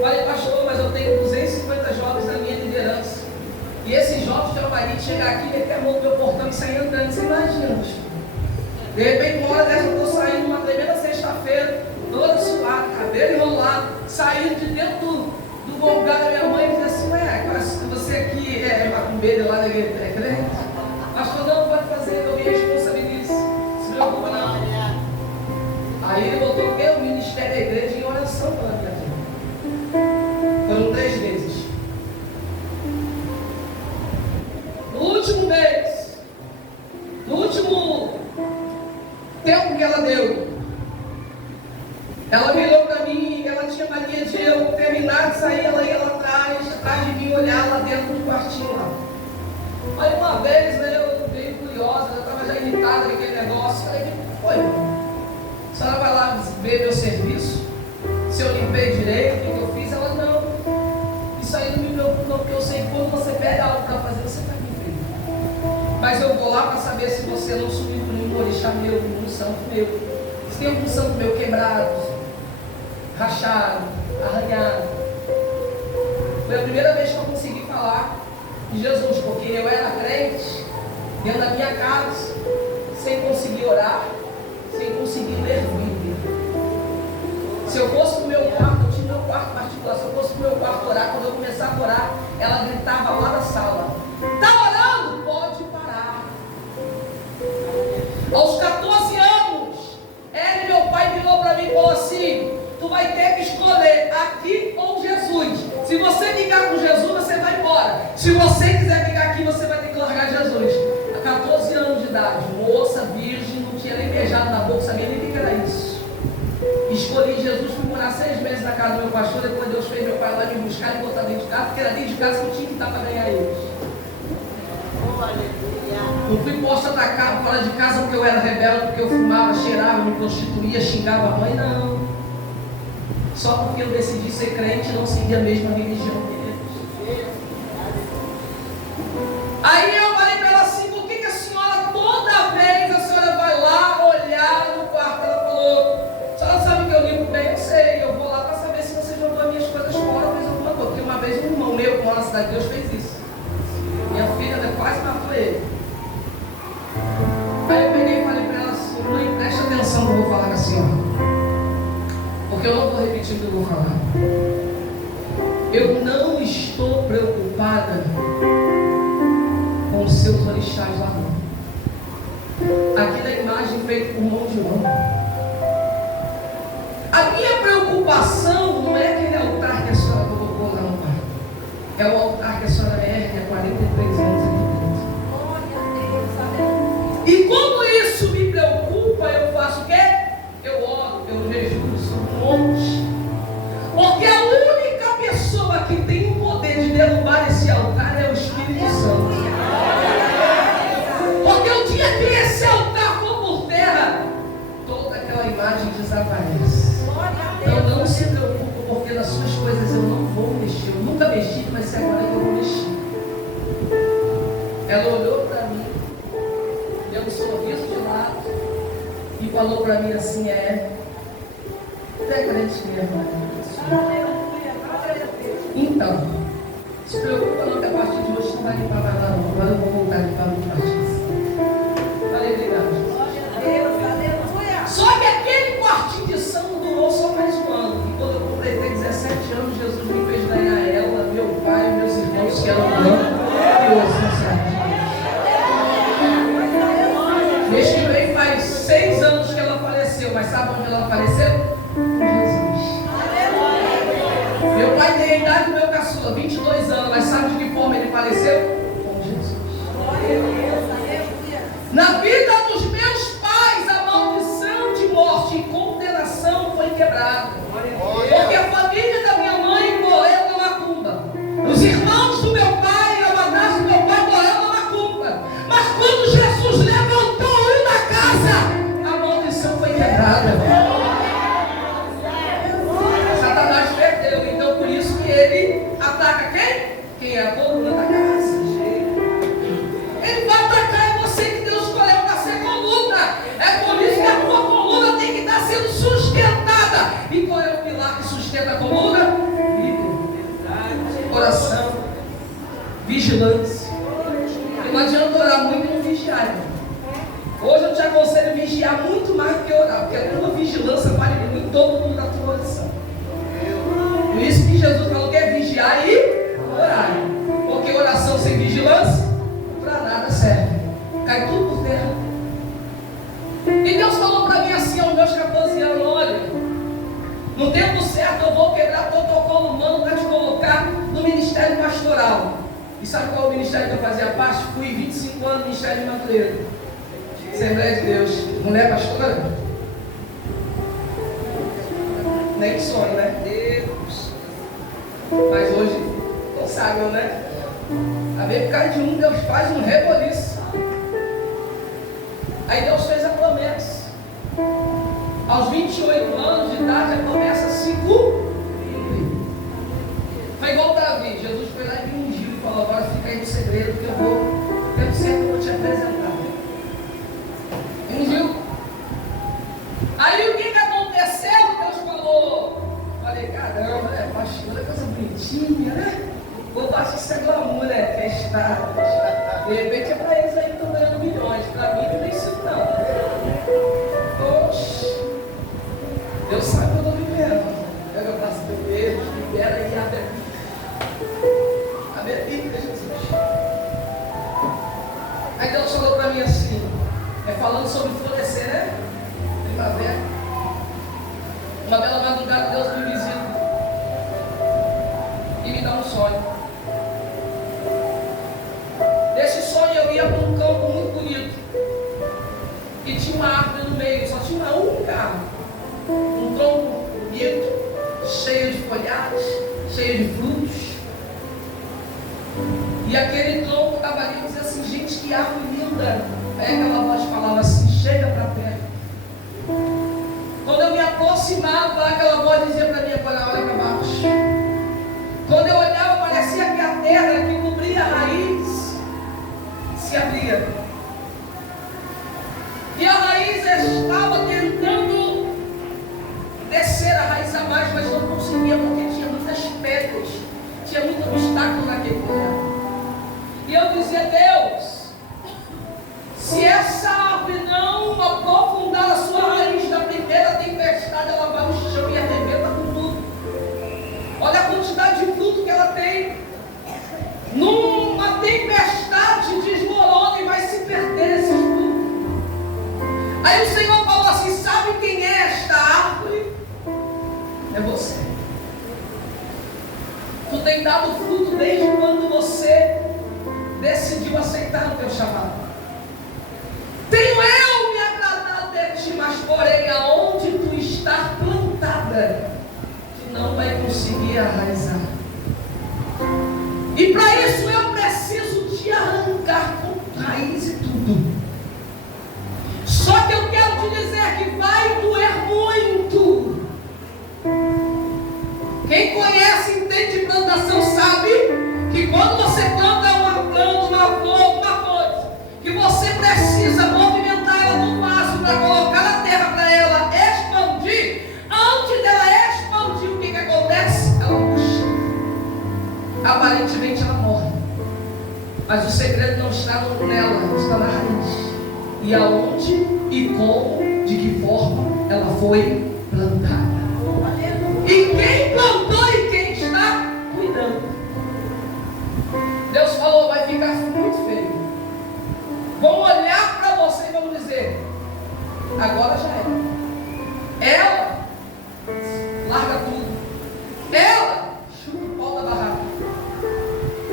Falei: pastor, mas eu tenho 250 jovens na minha liderança. E esses jovens já vai chegar aqui, meter a mão no meu portão e sair andando. Você imagina, pastor? De repente, uma hora dessa, eu estou saindo numa tremenda sexta-feira, toda suada, cabelo enrolado, saindo de dentro do lugar da minha mãe e diz assim: ué, você aqui é macumbeira lá da igreja, é crente? Pastor, não pode fazer, eu me responsabilizo. Se preocupa não. Aí ele botou o meu ministério da igreja em oração pela minha vida. Foram 3 vezes. No último mês, no último tempo que ela deu, ela virou para mim e ela tinha mania de eu terminar de sair, ela ia lá atrás de mim, olhar lá dentro do quartinho lá. Aí uma vez, né, eu meio curiosa, eu estava já irritada com aquele negócio. Falei: foi, a senhora vai lá ver meu serviço? Se eu limpei direito, o que eu fiz? Ela: não. Isso aí não me preocupa não, porque eu sei que quando você pede algo para fazer, você está aqui feito. Mas eu vou lá para saber se você não subiu com nenhum orixá meu, nenhum santo meu. Se tem algum santo meu quebrado, rachado, arranhado. Foi a primeira vez que eu consegui falar de Jesus, porque eu era crente dentro da minha casa, sem conseguir orar, sem conseguir ler Bíblia. Se eu fosse para o meu quarto, eu tinha meu quarto particular, se eu fosse para o meu quarto orar, quando eu começava a orar, ela gritava lá da sala: está orando? Pode parar. Aos 14 anos, ele, meu pai, virou para mim e falou assim: tu vai ter que escolher aqui ou Jesus. Se você ficar com Jesus, você vai embora. Se você quiser ficar aqui, você vai ter que largar Jesus. A 14 anos de idade, moça, virgem, não tinha nem beijado na boca, sabia nem o que era isso. Escolhi Jesus, fui morar 6 meses na casa do meu pastor. Depois Deus fez meu pai lá me buscar e botar dentro de casa, porque era dentro de casa que eu tinha que estar para ganhar eles. Não fui posta para cá, fora de casa, porque eu era rebelde, porque eu fumava, cheirava, me prostituía, xingava a mãe, não. Só porque eu decidi ser crente e não seguir a mesma religião que eles. Aí eu falei para ela assim: por que a senhora, toda vez a senhora vai lá olhar no quarto? Ela falou: a senhora sabe que eu limpo bem? Eu sei, eu vou lá para saber se você jogou as minhas coisas fora ou fez alguma coisa. Porque uma vez um irmão meu, que mora na cidade de Deus, fez isso. Minha filha quase matou ele. Aí eu peguei e falei para ela assim: mãe, presta atenção que eu vou falar com a senhora, porque eu não vou repetir o que eu vou falar. Eu não estou preocupada com os seus orixás lá não. Aqui na imagem feita por mão de homem. A minha preocupação não é aquele altar que a senhora colocou lá no quarto. É o altar que a senhora ergue há 43 anos aqui dentro. E como isso me preocupa, eu faço o quê? Eu oro, eu jejuo, sou um monte. Porque a única pessoa que tem o poder de derrubar esse altar é o Espírito Santo. Porque o dia que esse altar for por terra, toda aquela imagem desaparece. Então não se preocupe, porque nas suas coisas eu não vou mexer. Eu nunca mexi, mas se agora que eu vou mexer. Ela olhou para mim, deu um sorriso de lado e falou para mim assim: tu é crente mesmo, né? Então, se preocupa não, que a partir de hoje não vai limpar mais lá não. Agora eu vou voltar a limpar muito mais. Falei, obrigado. Só que aquele quartinho de santo durou só mais um ano. E quando eu completei 17 anos, Jesus me fez ganhar ela, meu pai, meus irmãos que eram brancos e hoje não sabem. Neste meio faz 6 anos que ela faleceu, mas sabe onde ela faleceu? Com Jesus. Meu pai tem a idade do meu caçula, 22 anos, mas sabe de que forma ele faleceu? Com Jesus. Na vida dos meus pais, a maldição de morte e condenação foi quebrada. Porque a família da minha mãe morreu na macumba. Os irmãos do meu pai, a madrasta do meu pai morreu na macumba. Mas quando Jesus levantou um da casa, a maldição foi quebrada. Satanás perdeu, então por isso que ele ataca quem? Quem é a coluna da casa. Ele vai atacar você que Deus escolheu para ser coluna. É por isso que a tua coluna tem que estar sendo sustentada. E qual é o pilar que sustenta a coluna? Bíblia, oração, vigilância. E não adianta orar muito e não vigiar, irmão. Hoje eu te aconselho a vigiar muito mais do que orar, porque a tua vigilância vale muito em todo da tua oração. Por isso que Jesus falou que é vigiar e orar. Porque oração sem vigilância para nada serve. Cai tudo por terra. E Deus falou para mim assim aos meus 14 anos: olha, no tempo certo eu vou quebrar protocolo humano para te colocar no ministério pastoral. E sabe qual é o ministério que eu fazia parte? Fui 25 anos no ministério de Madureira, Assembleia de Deus. Mulher pastora? Nem sonho, né? Deus. Mas hoje consagram, né? A ver por causa de um, Deus faz um reboliço. Aí Deus fez a promessa. Aos 28 anos de idade, a promessa se cumpriu. Foi igual Davi. Jesus foi lá e me ungiu e falou: agora fica aí no segredo que eu vou, tempo certo eu vou te apresentar. Ungiu. Aí o que aconteceu? Deus falou: falei, caramba, pastora, coisa bonitinha, né? tempestades. De repente é para eles aí que estão ganhando milhões. Para mim não tem isso não. Oxe, Deus sabe o que eu estou vivendo. Pega o braço do Deus, libera aí a bebida, Jesus. Aí Deus falou para mim assim, falando sobre florescer, né? Primavera. Uma bela madrugada Deus me visita e me dá um sonho. Nesse sonho eu ia para um campo muito bonito e tinha uma árvore no meio, só tinha uma única árvore, um tronco bonito, cheio de folhagens, cheio de frutos. E aquele tronco estava ali e dizia assim: gente, que árvore linda. Aí aquela voz falava assim: chega para perto. Quando eu me aproximava, aquela voz dizia para mim: agora olha para baixo. Quando eu olhava, parecia que a terra que cobria a raiz se abria. E a raiz estava tentando descer a raiz a mais, mas não conseguia, porque tinha muitas pedras, tinha muito obstáculo naquele lugar. E eu dizia: Deus, se essa árvore não aprofundar a sua raiz na primeira tempestade, ela vai no chão e arrebenta com tudo. Olha a quantidade de fruto que ela tem. Numa tempestade desmorona e vai se perder esses frutos. Aí o Senhor falou assim: sabe quem é esta árvore? É você. Tu tem dado fruto desde quando você decidiu aceitar o teu chamado. Tenho eu me agradado de ti, mas porém aonde tu estás plantada, tu não vai conseguir arraizar. E para isso eu preciso te arrancar com raiz e tudo. Só que eu quero te dizer que vai doer muito. Quem conhece, entende de plantação, sabe que quando você planta uma planta, uma flor, uma coisa, que você precisa movimentar ela no vaso para colocar na terra para ela expandir, antes dela expandir, o que acontece? Ela murcha. Aparentemente ela morre, mas o segredo não está nela, está na raiz. E aonde e como, de que forma ela foi plantada. E quem plantou e quem está cuidando. Deus falou: vai ficar muito feio. Vão olhar para você e vão dizer: agora já é. Ela larga tudo. Ela chuta o pau da barraca.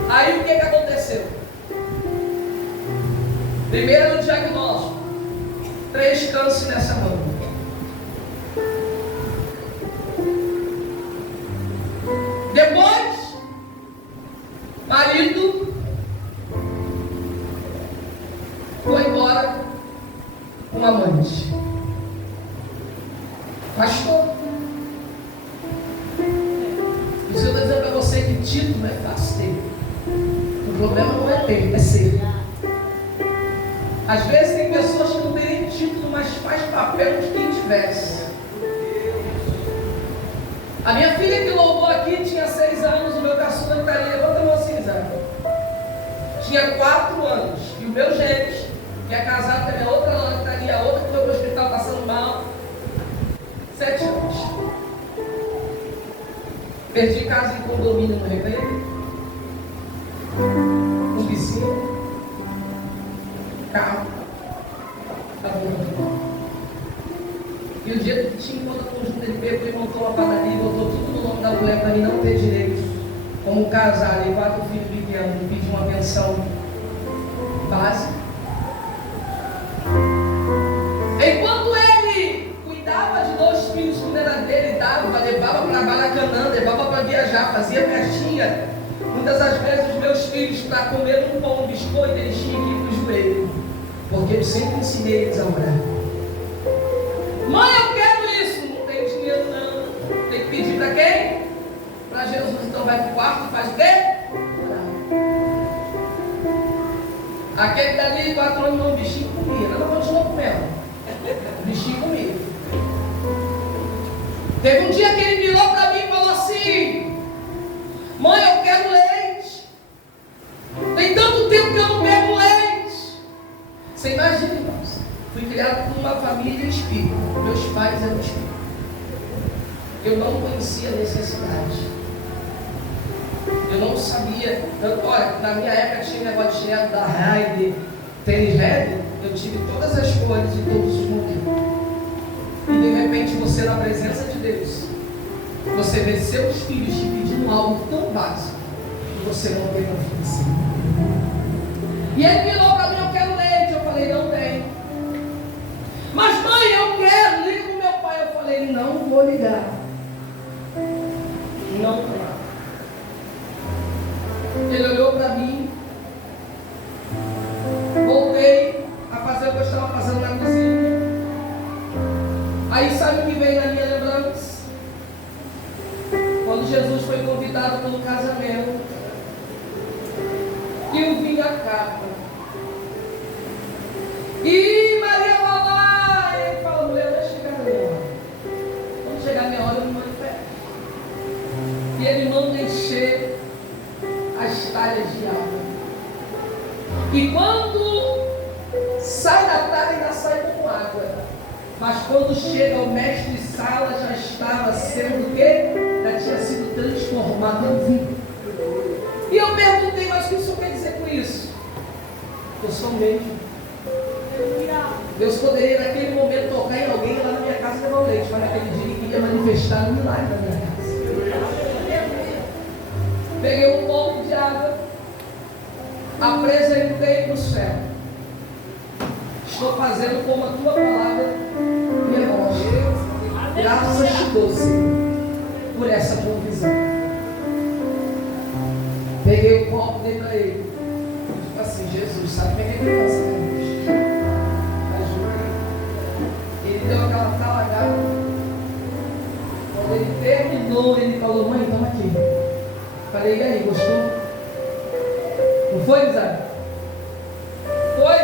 Aí o que aconteceu? Primeiro no diagnóstico, 3 cânceres nessa mão. Depois, marido foi embora com amante. Pastor, o Senhor está dizendo para você que título não é fácil ter. O problema não é ter, é ser. Às vezes tem pessoas que não têm nem título, mas faz papel de quem tivesse. A minha filha que louvou aqui tinha 6 anos, o meu caçula está ali, levanta a mão assim, Zé. Tinha 4 anos. E o meu gêmeos, que é casado também, a outra lá que está ali, a outra que foi para o hospital passando mal, 7 anos. Perdi casa em condomínio no Recreio, com piscina, carro, e o dia que tinha toda a conjunta, ele pegou e montou uma padaria e botou tudo no nome da mulher para mim não ter direito. Como casar, e 4 filhos pequenos, pedir uma pensão básica. Enquanto ele cuidava de 2 filhos que não era dele, dava, levava para Maracanã, levava para viajar, fazia festinha. Muitas das vezes os meus filhos, para comer um pão, um biscoito, eles tinham que ir para o joelho, porque eu sempre ensinei eles a orar. Mãe, eu quero isso. Não tem dinheiro não. Tem que pedir para quem? Para Jesus. Então vai para o quarto e faz o quê? Orar. Aquele dali, 4 anos, o bichinho comia. Ela continuou comendo. O bichinho comia. Teve um dia que ele virou para mim e falou assim: mãe, eu quero leite. Tem tanto Fui criado por uma família espírita. Meus pais eram espíritas. Eu não conhecia a necessidade. Eu não sabia. Olha, na minha época tinha negócio de chinelo da Raid, tênis leve. Eu tive todas as cores e todos os modelos. E de repente você, na presença de Deus, você vê seus filhos te pedindo algo tão básico que você não tem para oferecer. E ele virou para mim: eu quero leite. Eu falei: não tem. Mas mãe, eu quero. Liga para o meu pai. Eu falei: não vou ligar. Não tem. Ele olhou para mim. Voltei a fazer o que eu estava fazendo na cozinha. Aí sabe o que veio na minha lembrança? Quando Jesus foi convidado para o casamento, e eu vi a capa. E Maria vai lá, e ele fala: mulher, vai chegar a minha hora. Quando chegar a minha hora, eu me manifesto. E ele manda encher as talhas de água. E quando sai da talha, ainda sai com água. Mas quando chega o mestre Sala, já estava sendo o quê? Já tinha sido transformado em vinho. E eu perguntei: mas o que o senhor quer dizer com isso? Eu sou mesmo. Deus poderia naquele momento tocar em alguém lá na minha casa e levar o leite, mas naquele dia ele queria manifestar um milagre na minha casa. Peguei um pouco de água, apresentei para o céu. Estou fazendo como a tua palavra me mostra. Graças te dou, Senhor, por essa provisão. Peguei o copo, dei para ele. Tipo assim: Jesus, sabe como é que é criança, né? Ele deu aquela talagada. Quando ele terminou, ele falou: mãe, toma aqui. Falei: e aí, gostou? Não foi, Isaac? Foi?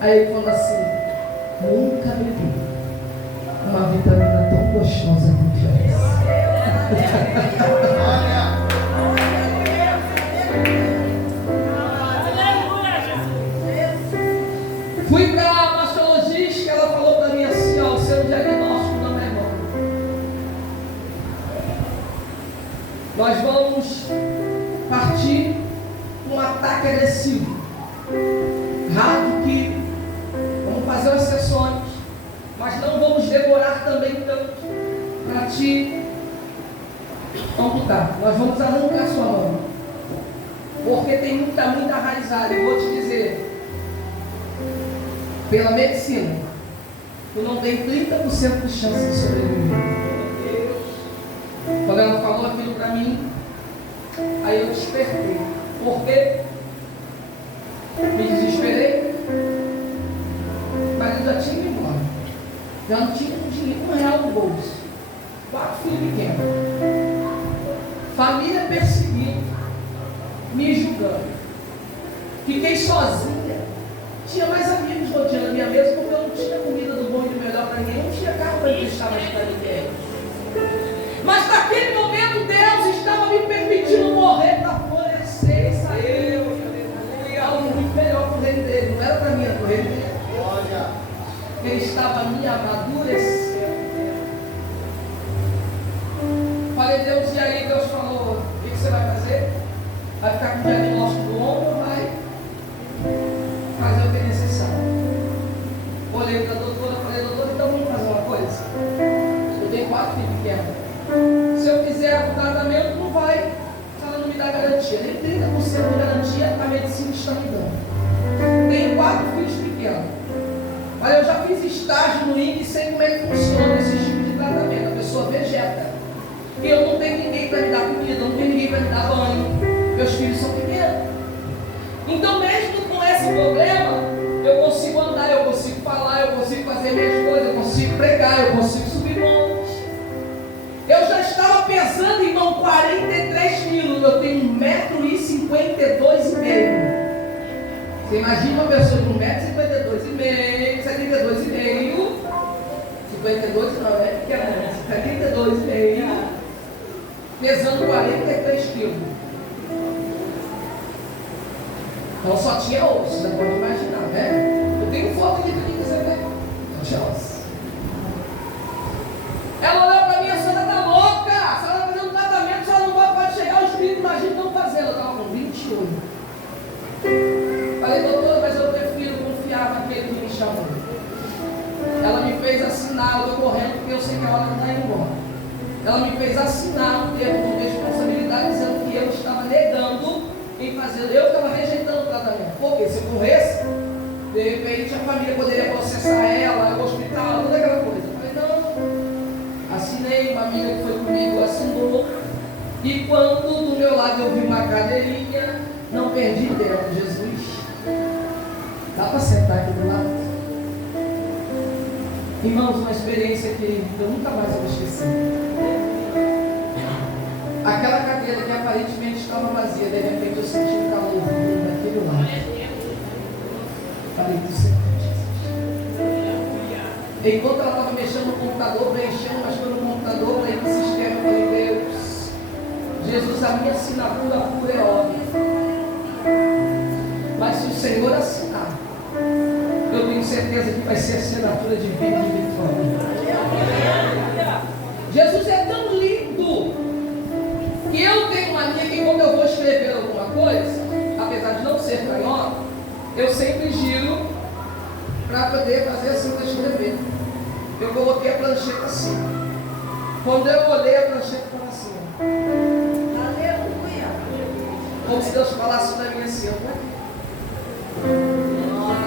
Aí ele falou assim: nunca bebi uma vitamina tão gostosa quanto essa. Fui para a mastologista, ela falou para mim assim: ó, o seu diagnóstico não é bom. Nós vamos partir com um ataque agressivo. Rápido que vamos fazer as sessões, mas não vamos demorar também tanto para te amputar. Nós vamos arrancar sua mão, porque tem muita arraizada. E vou te dizer, pela medicina, tu não tem 30% de chance de sobreviver. Quando ela falou aquilo para mim, aí eu despertei. Por quê? Me desesperei, mas eu já tinha ido embora. Já não tinha um real no bolso. 4 filhos pequenos. Família perseguida, me julgando. Fiquei sozinha. Tinha mais amigos rodeando a minha mesa, porque eu não tinha comida do bom e do melhor para ninguém. Não tinha carro para emprestar mais para ninguém. Mas naquele momento Deus estava me permitindo morrer para florescer e sair. Algo muito melhor para o reino dele. Não era para mim, era para o reino dele. Ele estava me amadurecendo. Falei: Deus, e aí? Deus falou: o que você vai fazer? Vai ficar com o diagnóstico do ombro ou vai fazer o que é necessário? Olhei para a doutora, falei: doutora, então vamos fazer uma coisa. Eu tenho 4 filhos pequenos. Se eu fizer o tratamento, não vai. Se ela não me dá garantia, nem 30% de garantia a medicina está me dando. Tenho 4 filhos pequenos. Olha, eu já fiz estágio no INPE e sei como é que funciona esse tipo de tratamento. A pessoa vegeta. E eu não tenho ninguém para me dar comida, não tenho ninguém para me dar banho. Meus filhos são pequenos. Então, mesmo com esse problema, eu consigo andar, eu consigo falar, eu consigo fazer minhas coisas, eu consigo pregar, eu consigo subir montes. Eu já estava pesando, irmão, 43 quilos. Eu tenho 1,52 m. Você imagina uma pessoa de 1,52 m, 72,5. 52 não, é pequena, 72,5. Pesando 43 quilos. Então só tinha osso, você pode imaginar, né? Eu tenho foto aqui Chelsea. Ela olhou para mim, a senhora está louca. A senhora está fazendo um tratamento, a senhora não pode chegar ao espírito, imagina não fazer. Ela estava com 28. Falei, doutora, mas eu prefiro confiar naquele que me chamou. Ela me fez assinar, eu estou correndo porque eu sei que a hora não está indo embora. Ela me fez assinar um termo de responsabilidade dizendo que eu estava negando em fazer, eu estava rejeitando o tratamento. Porque se eu corresse, de repente a família poderia processar ela, o hospital, toda aquela coisa. Eu falei, não. Assinei, uma amiga que foi comigo assinou. E quando do meu lado eu vi uma cadeirinha, não perdi tempo, Jesus. Dá para sentar aqui do lado? Irmãos, uma experiência que eu nunca mais vou esquecer. Aquela cadeira que aparentemente estava vazia, de repente eu senti um calor vindo daquele lado. Falei, do Senhor Jesus. Enquanto ela estava mexendo no computador, preenchendo, mas foi no computador, falei no sistema, falei, Deus, Jesus, a minha assinatura pura é óbvia. Mas se o Senhor assinar, eu tenho certeza que vai ser assinatura de vida e vitória. Jesus é tão lindo que eu tenho uma mania que quando eu vou escrever alguma coisa, apesar de não ser canhota, eu sempre giro para poder fazer assim para escrever. Eu coloquei a prancheta assim. Quando eu olhei a prancheta estava assim. Aleluia! Como se Deus falasse na minha assim,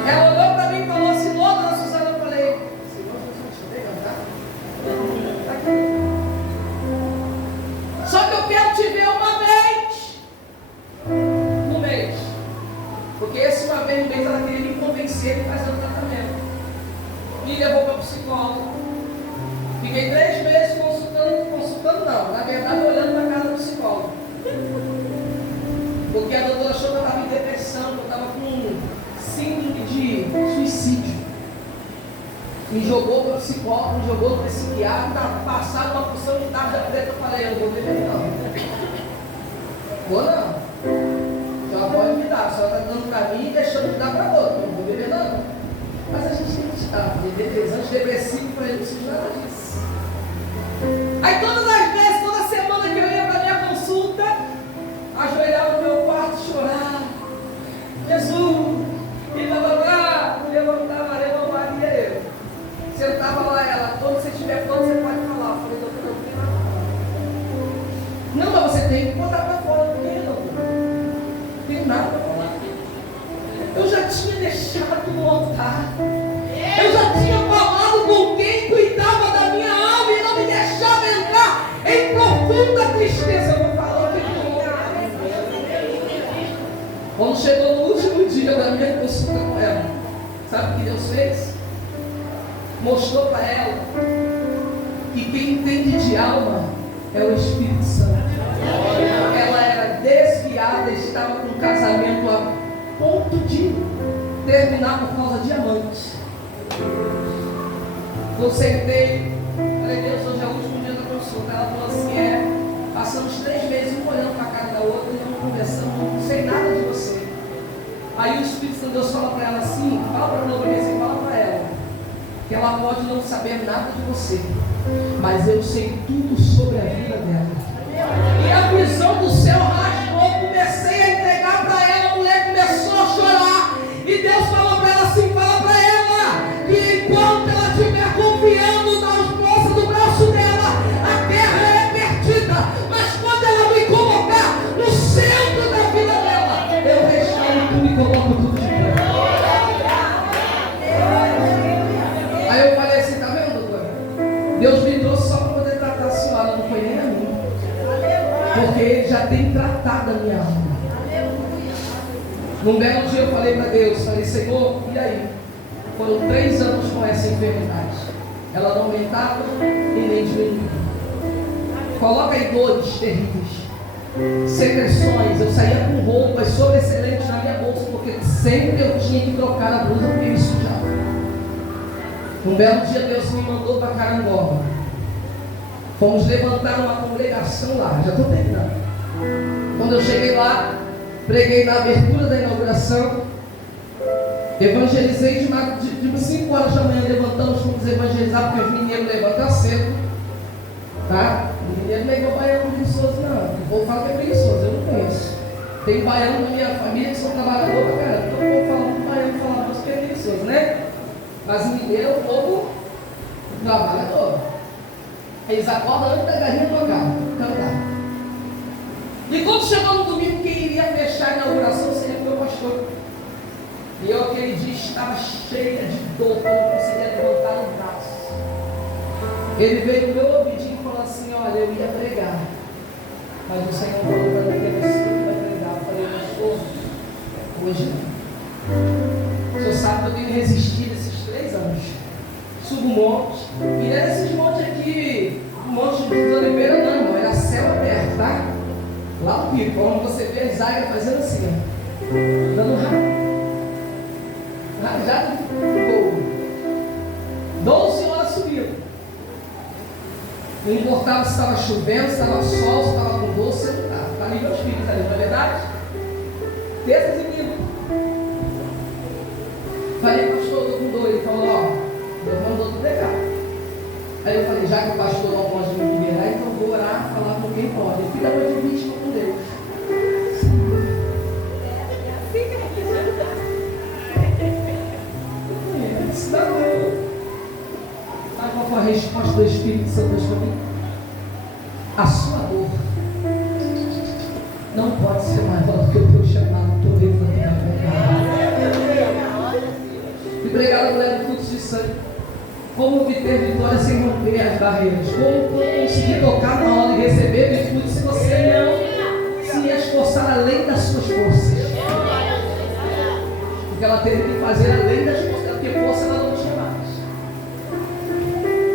ela olhou para mim e falou assim, logo na Suzana, eu falei, Senhor Jesus, deixa eu levantar. Tá aqui. Só que eu quero te ver uma vez no mês. Porque esse uma vez no mês ela queria me convencer de fazer o tratamento. Me levou para o psicólogo. Fiquei 3 meses consultando não, na verdade olhando para a casa do psicólogo. Porque a doutora achou que eu estava em depressão, que eu estava com síndrome de suicídio. Me jogou para o psicólogo, me jogou para o psiquiatra, passaram uma porção de tarja preta. Eu falei, eu vou beber não. Vou não. Só pode me dar, só está dando para mim e deixando de dar para outro. Não vou beber não. Mas a gente tem que estar, beber antidepressivo, para ele não precisa nada disso. Aí todas as vezes, toda semana que eu ia para a minha consulta, ajoelhava no meu quarto e chorava. Jesus, e blá, levantava eu. Sentava lá ela, quando você estiver pronto, você pode falar. Eu falei, doutor, não tem nada para falar. Não, mas você tem que botar para fora. Por que não? Não tem nada para falar. Eu já tinha deixado no altar. Eu já tinha falado com quem cuidava da minha alma e não me deixava entrar em profunda tristeza. Eu vou falar o que quando chegou no último dia da minha consulta com ela, sabe o que Deus fez? Mostrou para ela que quem entende de alma é o Espírito Santo. Ela era desviada, estava com um casamento a ponto de terminar por causa de amantes. Eu sentei, falei, Deus, hoje é o último dia da consulta. Ela falou assim, passamos 3 meses um olhando para a cara da outra e não conversamos, não sei nada de você. Aí o Espírito Santo Deus fala para ela assim, fala para a nobreza e fala para ela, que ela pode não saber nada de você, mas eu sei tudo sobre a vida dela. E a visão do céu rasgou, comecei a entregar para ela, a mulher começou a chorar, e Deus falou para ela assim, fala para ela, que enquanto ela estiver confiando nas forças do braço dela, a terra é perdida, mas quando ela me colocar no centro da vida dela, eu restauro tudo e coloco tudo de pé. Aí eu falei assim, tá vendo, doutora? Deus me trouxe só para poder tratar a senhora, não foi nem a mim. Porque Ele já tem tratado a minha alma. Num belo dia eu falei para Deus, falei, Senhor, e aí? Foram 3 anos com essa enfermidade. Ela não aumentava e nem diminuía. Coloca aí dores terríveis, secreções. Eu saía com roupas sobreexcelentes na minha bolsa, porque sempre eu tinha que trocar a blusa porque me sujava. Um belo dia Deus me mandou para Carangola. Fomos levantar uma congregação lá, já estou terminando. Quando eu cheguei lá, preguei na abertura da inauguração. Evangelizei de 5 horas da manhã, levantamos, fomos evangelizar, porque os mineiros levantam cedo. Tá? O mineiro não é igual baiano preguiçoso, não. O povo fala que é preguiçoso, eu não conheço. Tem baiano na minha família que são trabalhadores pra caramba. Então o povo fala que o baiano fala que é preguiçoso, né? Mas o mineiro é o povo trabalhador. Eles acordam antes da galinha tocar, cantar. E quando chegou no domingo, quem iria fechar a inauguração seria o meu pastor. E eu aquele dia estava cheia de dor, eu não conseguia levantar o braço. Ele veio no meu ouvidinho e falou assim: olha, eu ia pregar, mas o Senhor falou para mim que é você que vai pregar. Eu falei: pastor, hoje não. O senhor sabe que eu tenho resistido esses 3 anos. Subo um monte, e não era esses montes aqui, um monte de Oliveira não, irmão, era céu aberto, tá? Lá no pico, onde você vê as águias fazendo assim, ó, dando rajado de fogo. 12 horas subindo. Não importava se estava chovendo, se estava sol, se estava com doce, você não estava. Está ali meus filhos ali, não é verdade? Terças e quinta. Falei, pastor, eu com dor. Ele falou: ó, Deus mandou tu pregar. Aí eu falei: já que o pastor não pode me liberar, então vou orar, falar com quem pode. Eu fiz a noite de vítima com Deus. Sabe qual foi a resposta do Espírito Santo para mim? A sua dor não pode ser maior do que o teu chamado. Estou vendo que e pregado mulher do fluxo de sangue. Como obter vitória sem romper as barreiras? Como conseguir tocar na hora e receber virtude se você não se esforçar além das suas forças? Porque ela teve que fazer além das forças, porque força ela não tinha mais.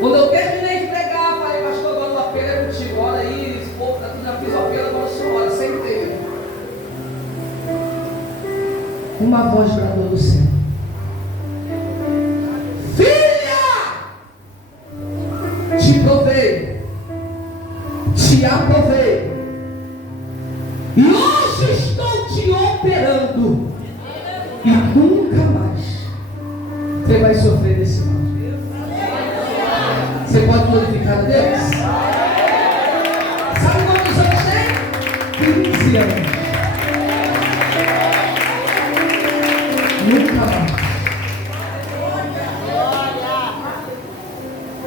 Quando eu terminei de pregar, falei: pastor, agora o apelo é contigo. Olha aí, esse povo já fiz o apelo, agora o senhor ora, sentei. Uma voz bradou do céu: te provei, te aprovei, e hoje estou te operando, e nunca mais você vai sofrer desse mal. Você pode glorificar a Deus? Sabe quantos anos tem? 15 anos. Nunca mais.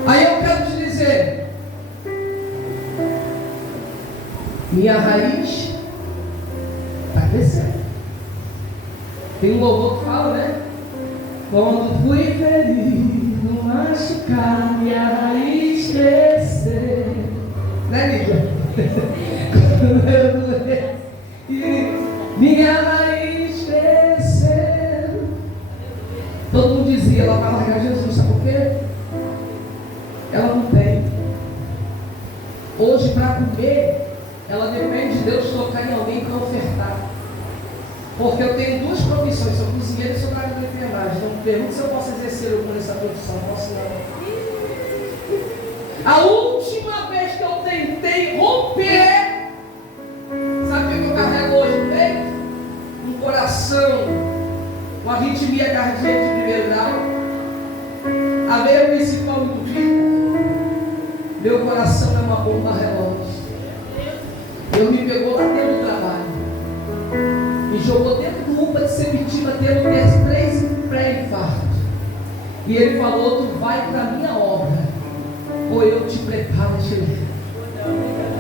Aí eu quero te dizer, minha raiz está crescendo. Tem um louvor que fala, né? Quando fui feliz no machucar, minha raiz cresceu. Né, Lídia? Quando eu doei, minha raiz cresceu. Todo mundo dizia: ela vai largar Jesus, sabe por quê? Ela não tem. Hoje, para comer, ela depende de Deus tocar em alguém para ofertar. Porque eu tenho 2 profissões: sou cozinheiro e sou da enfermagem. Então me pergunto se eu posso exercer alguma dessa profissão. Não posso não. A última vez que eu tentei romper, sabe o que eu carrego hoje no peito? Um coração, uma arritmia cardíaca de primeiro grau, a veia principal entupida. Meu coração é uma bomba relógio. Ele me pegou lá dentro do trabalho, me jogou dentro do UPA de Sepetiba, tendo 3 pré-infartos. E ele falou: tu vai para a minha obra, ou eu te preparo e te levo.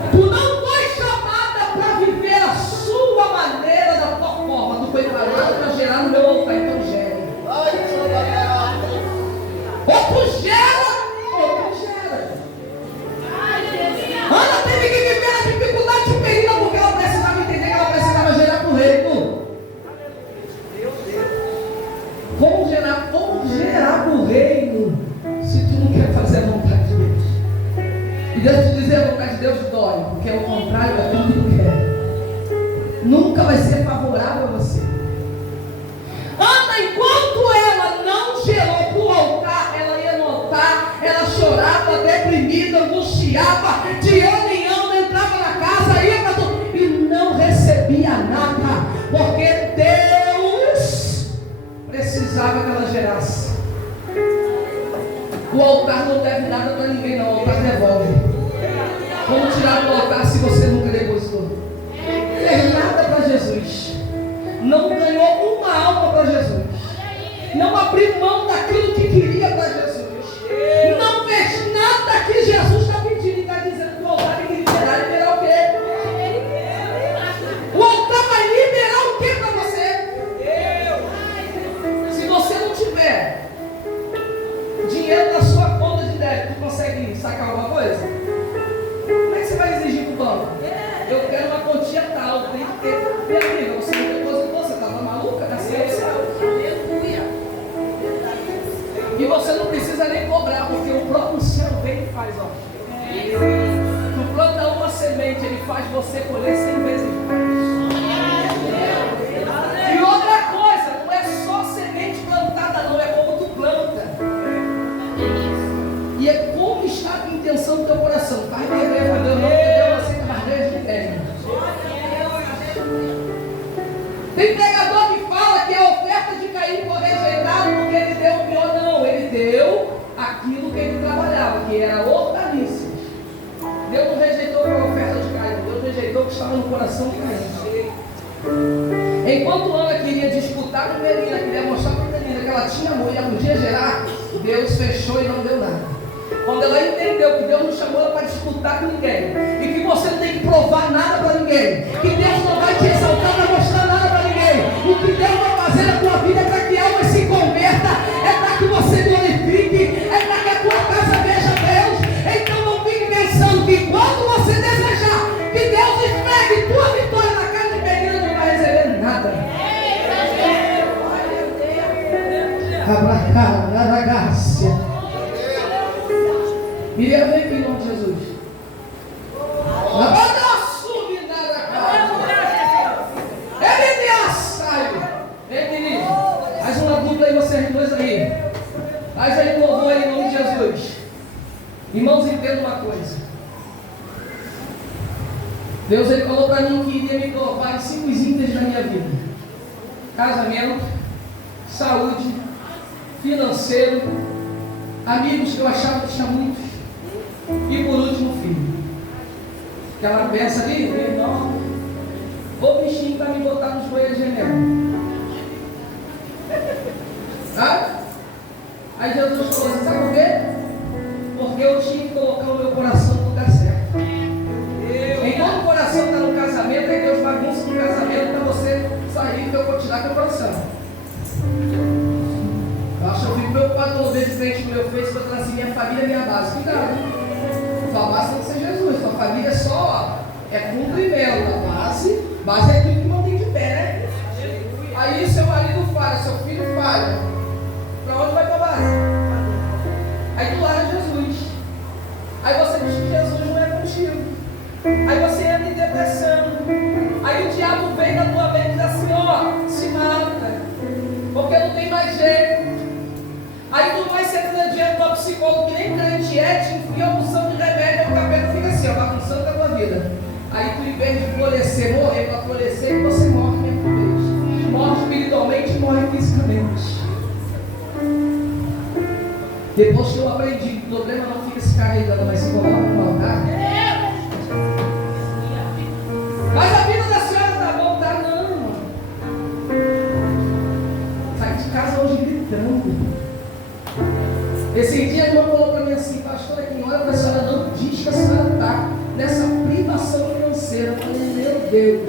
Tu não foi chamada para viver a sua maneira, da tua forma. Tu foi chamada para gerar no meu altar. Então gere. Ou tu gera, ou tu gera. Ana teve que viver a dificuldade de perida porque ela precisava entender que ela precisava gerar para o reino. Como gerar para o reino se tu não quer fazer a vontade de Deus? E Deus te dizer: a vontade de Deus dói, porque é o contrário daquilo que tu quer. Nunca vai ser favorável a você. Ana, enquanto ela não gerou para o altar, ela ia no altar, ela chorava, deprimida, angustiava, de ano em ano, entrava na casa, ia para tudo, e não recebia nada, porque Deus precisava altar não deve nada para ninguém, não. O altar devolve. Como tirar do altar se você nunca depositou? Não fez nada para Jesus. Não ganhou uma alma para Jesus. Não abriu mão daquilo que queria para Jesus. Não fez nada que Jesus está pedindo. E está dizendo que o altar tem que liberar. Liberar o quê? O altar vai liberar o quê para você? Se você não tiver dinheiro na sua conta de débito, consegue sacar alguma coisa? Como é que você vai exigir para o banco? Eu quero uma quantia tal, tem que ter. Minha amiga, você não depositou, você estava maluca? Nasceu o céu. E você não precisa nem cobrar, porque o próprio céu vem e faz, ó. Tu planta uma semente, ele faz você colher 100 vezes mais. E outra coisa, não é só semente plantada, não, é como tu planta. E é como está a intenção do teu coração. Vai beber, vai Deus não, porque Deus aceita mais Deus que tem. Tem pregador que fala que a oferta de Caim foi rejeitada porque ele deu o pior. Não, ele deu aquilo que ele trabalhava, que era hortaliças. Deus não rejeitou a oferta de Caim, Deus rejeitou o que estava no coração de Caim. Enquanto Ana queria disputar com Penina, queria mostrar para Penina que ela tinha amor e ela podia gerar, Deus fechou e não deu nada. Quando ela entendeu que Deus não chamou ela para disputar com ninguém, e que você não tem que provar nada para ninguém, que Deus não vai te exaltar para mostrar nada para ninguém, o que Deus vai fazer na tua vida é para que a alma se converta, é para que você glorifique, é para que a tua casa veja Deus. Então não fique pensando que quando você desejar que Deus esfregue tua vitória na casa de Penina, não vai receber nada. Abraço. Miriam, vem aqui em nome de Jesus. Vem, menino. Faz uma dupla aí, vocês dois aí. Faz aí um louvor aí em nome de Jesus. Irmãos, entendam uma coisa. Deus ele falou para mim que iria me provar em 5 itens da minha vida: casamento, saúde, financeiro, amigos que eu achava que tinha muitos. E por último, filho. Aquela peça ali, meu irmão, o bichinho para me botar nos joelhos gemendo. Tá? Aí Jesus falou assim: sabe por quê? Porque eu tinha que colocar o meu coração no lugar certo. Enquanto o coração está no casamento, aí Deus bagunça no casamento para você sair, que eu vou tirar teu coração. Eu acho que eu fico preocupado quando eu vejo frente no meu Face, para eu trazer minha família, minha base. Cuidado. Sua base tem que ser Jesus, sua família é só, é cumprimento. A base é aquilo que mantém de pé, né? Aí seu marido falha, seu filho falha. Para onde vai para a base? Aí tu larga Jesus. Aí você diz que Jesus não é contigo. Aí você entra em depressão. Aí o diabo vem na tua mente e diz assim: ó, se mata, porque não tem mais jeito. Aí tu vai ser dinheiro para o psicólogo, que nem crente é, te enfia a unção de remédio, o cabelo fica assim, ó, bagunçando com a tua vida. Aí tu, em vez de florescer, morrer para florescer, você morre mesmo por vez. Morre espiritualmente e morre fisicamente. Depois que eu aprendi que o problema não fica se carregando, mas se coloca no altar. Mas a vida da senhora está bom, tá? Não. Sai de casa hoje gritando. Esse dia a irmã falou para mim assim: pastor, aqui hora para a senhora não diz que a senhora está nessa privação financeira. Eu falei: meu Deus,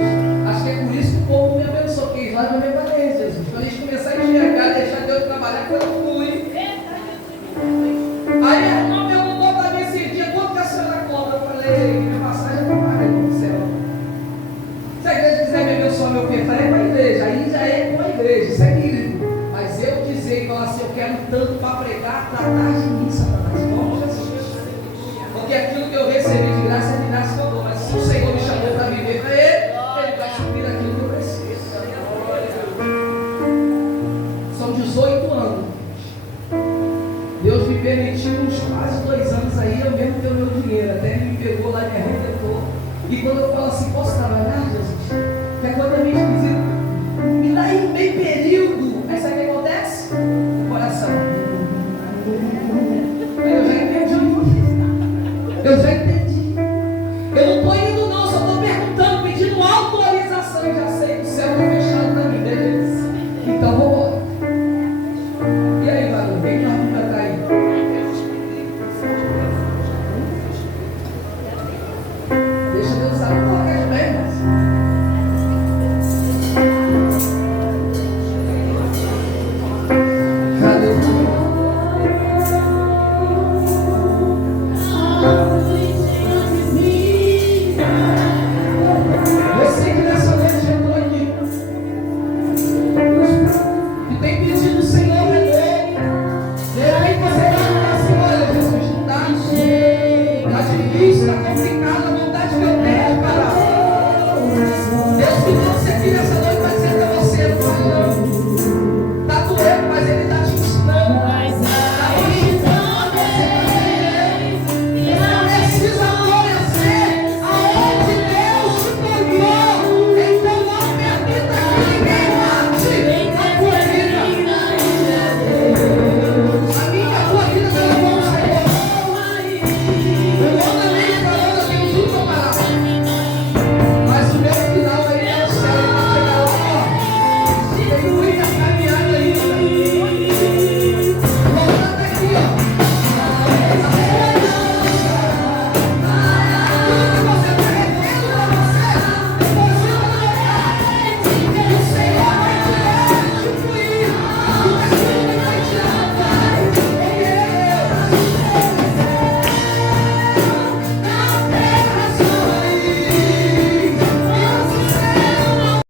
acho que é por isso que o povo me abençoou, porque lá vai me valer, Jesus. Quando a gente começar a enxergar, deixar Deus trabalhar, que eu não fui. Aí a irmã perguntou para mim esse dia: quanto que a senhora cobra? Eu falei: minha passagem é para pagar no céu. Se a igreja quiser me abençoar, meu filho, falei: é para a igreja. Aí já é com a igreja, isso é querido. Mas eu dizer e falar assim: eu quero tanto para pregar, tratar de mim, Satanás, como Jesus. Porque aquilo que eu recebi de graça é de graça que eu dou. Mas se o Senhor me chamou para viver para Ele, Ele vai suprir aquilo que eu preciso. São 18 anos. Deus me permitiu uns quase 2 anos aí, eu mesmo tenho meu dinheiro. Até Ele me pegou lá, me arrebentou. E quando eu falo assim: posso trabalhar, Jesus? Que quando a minha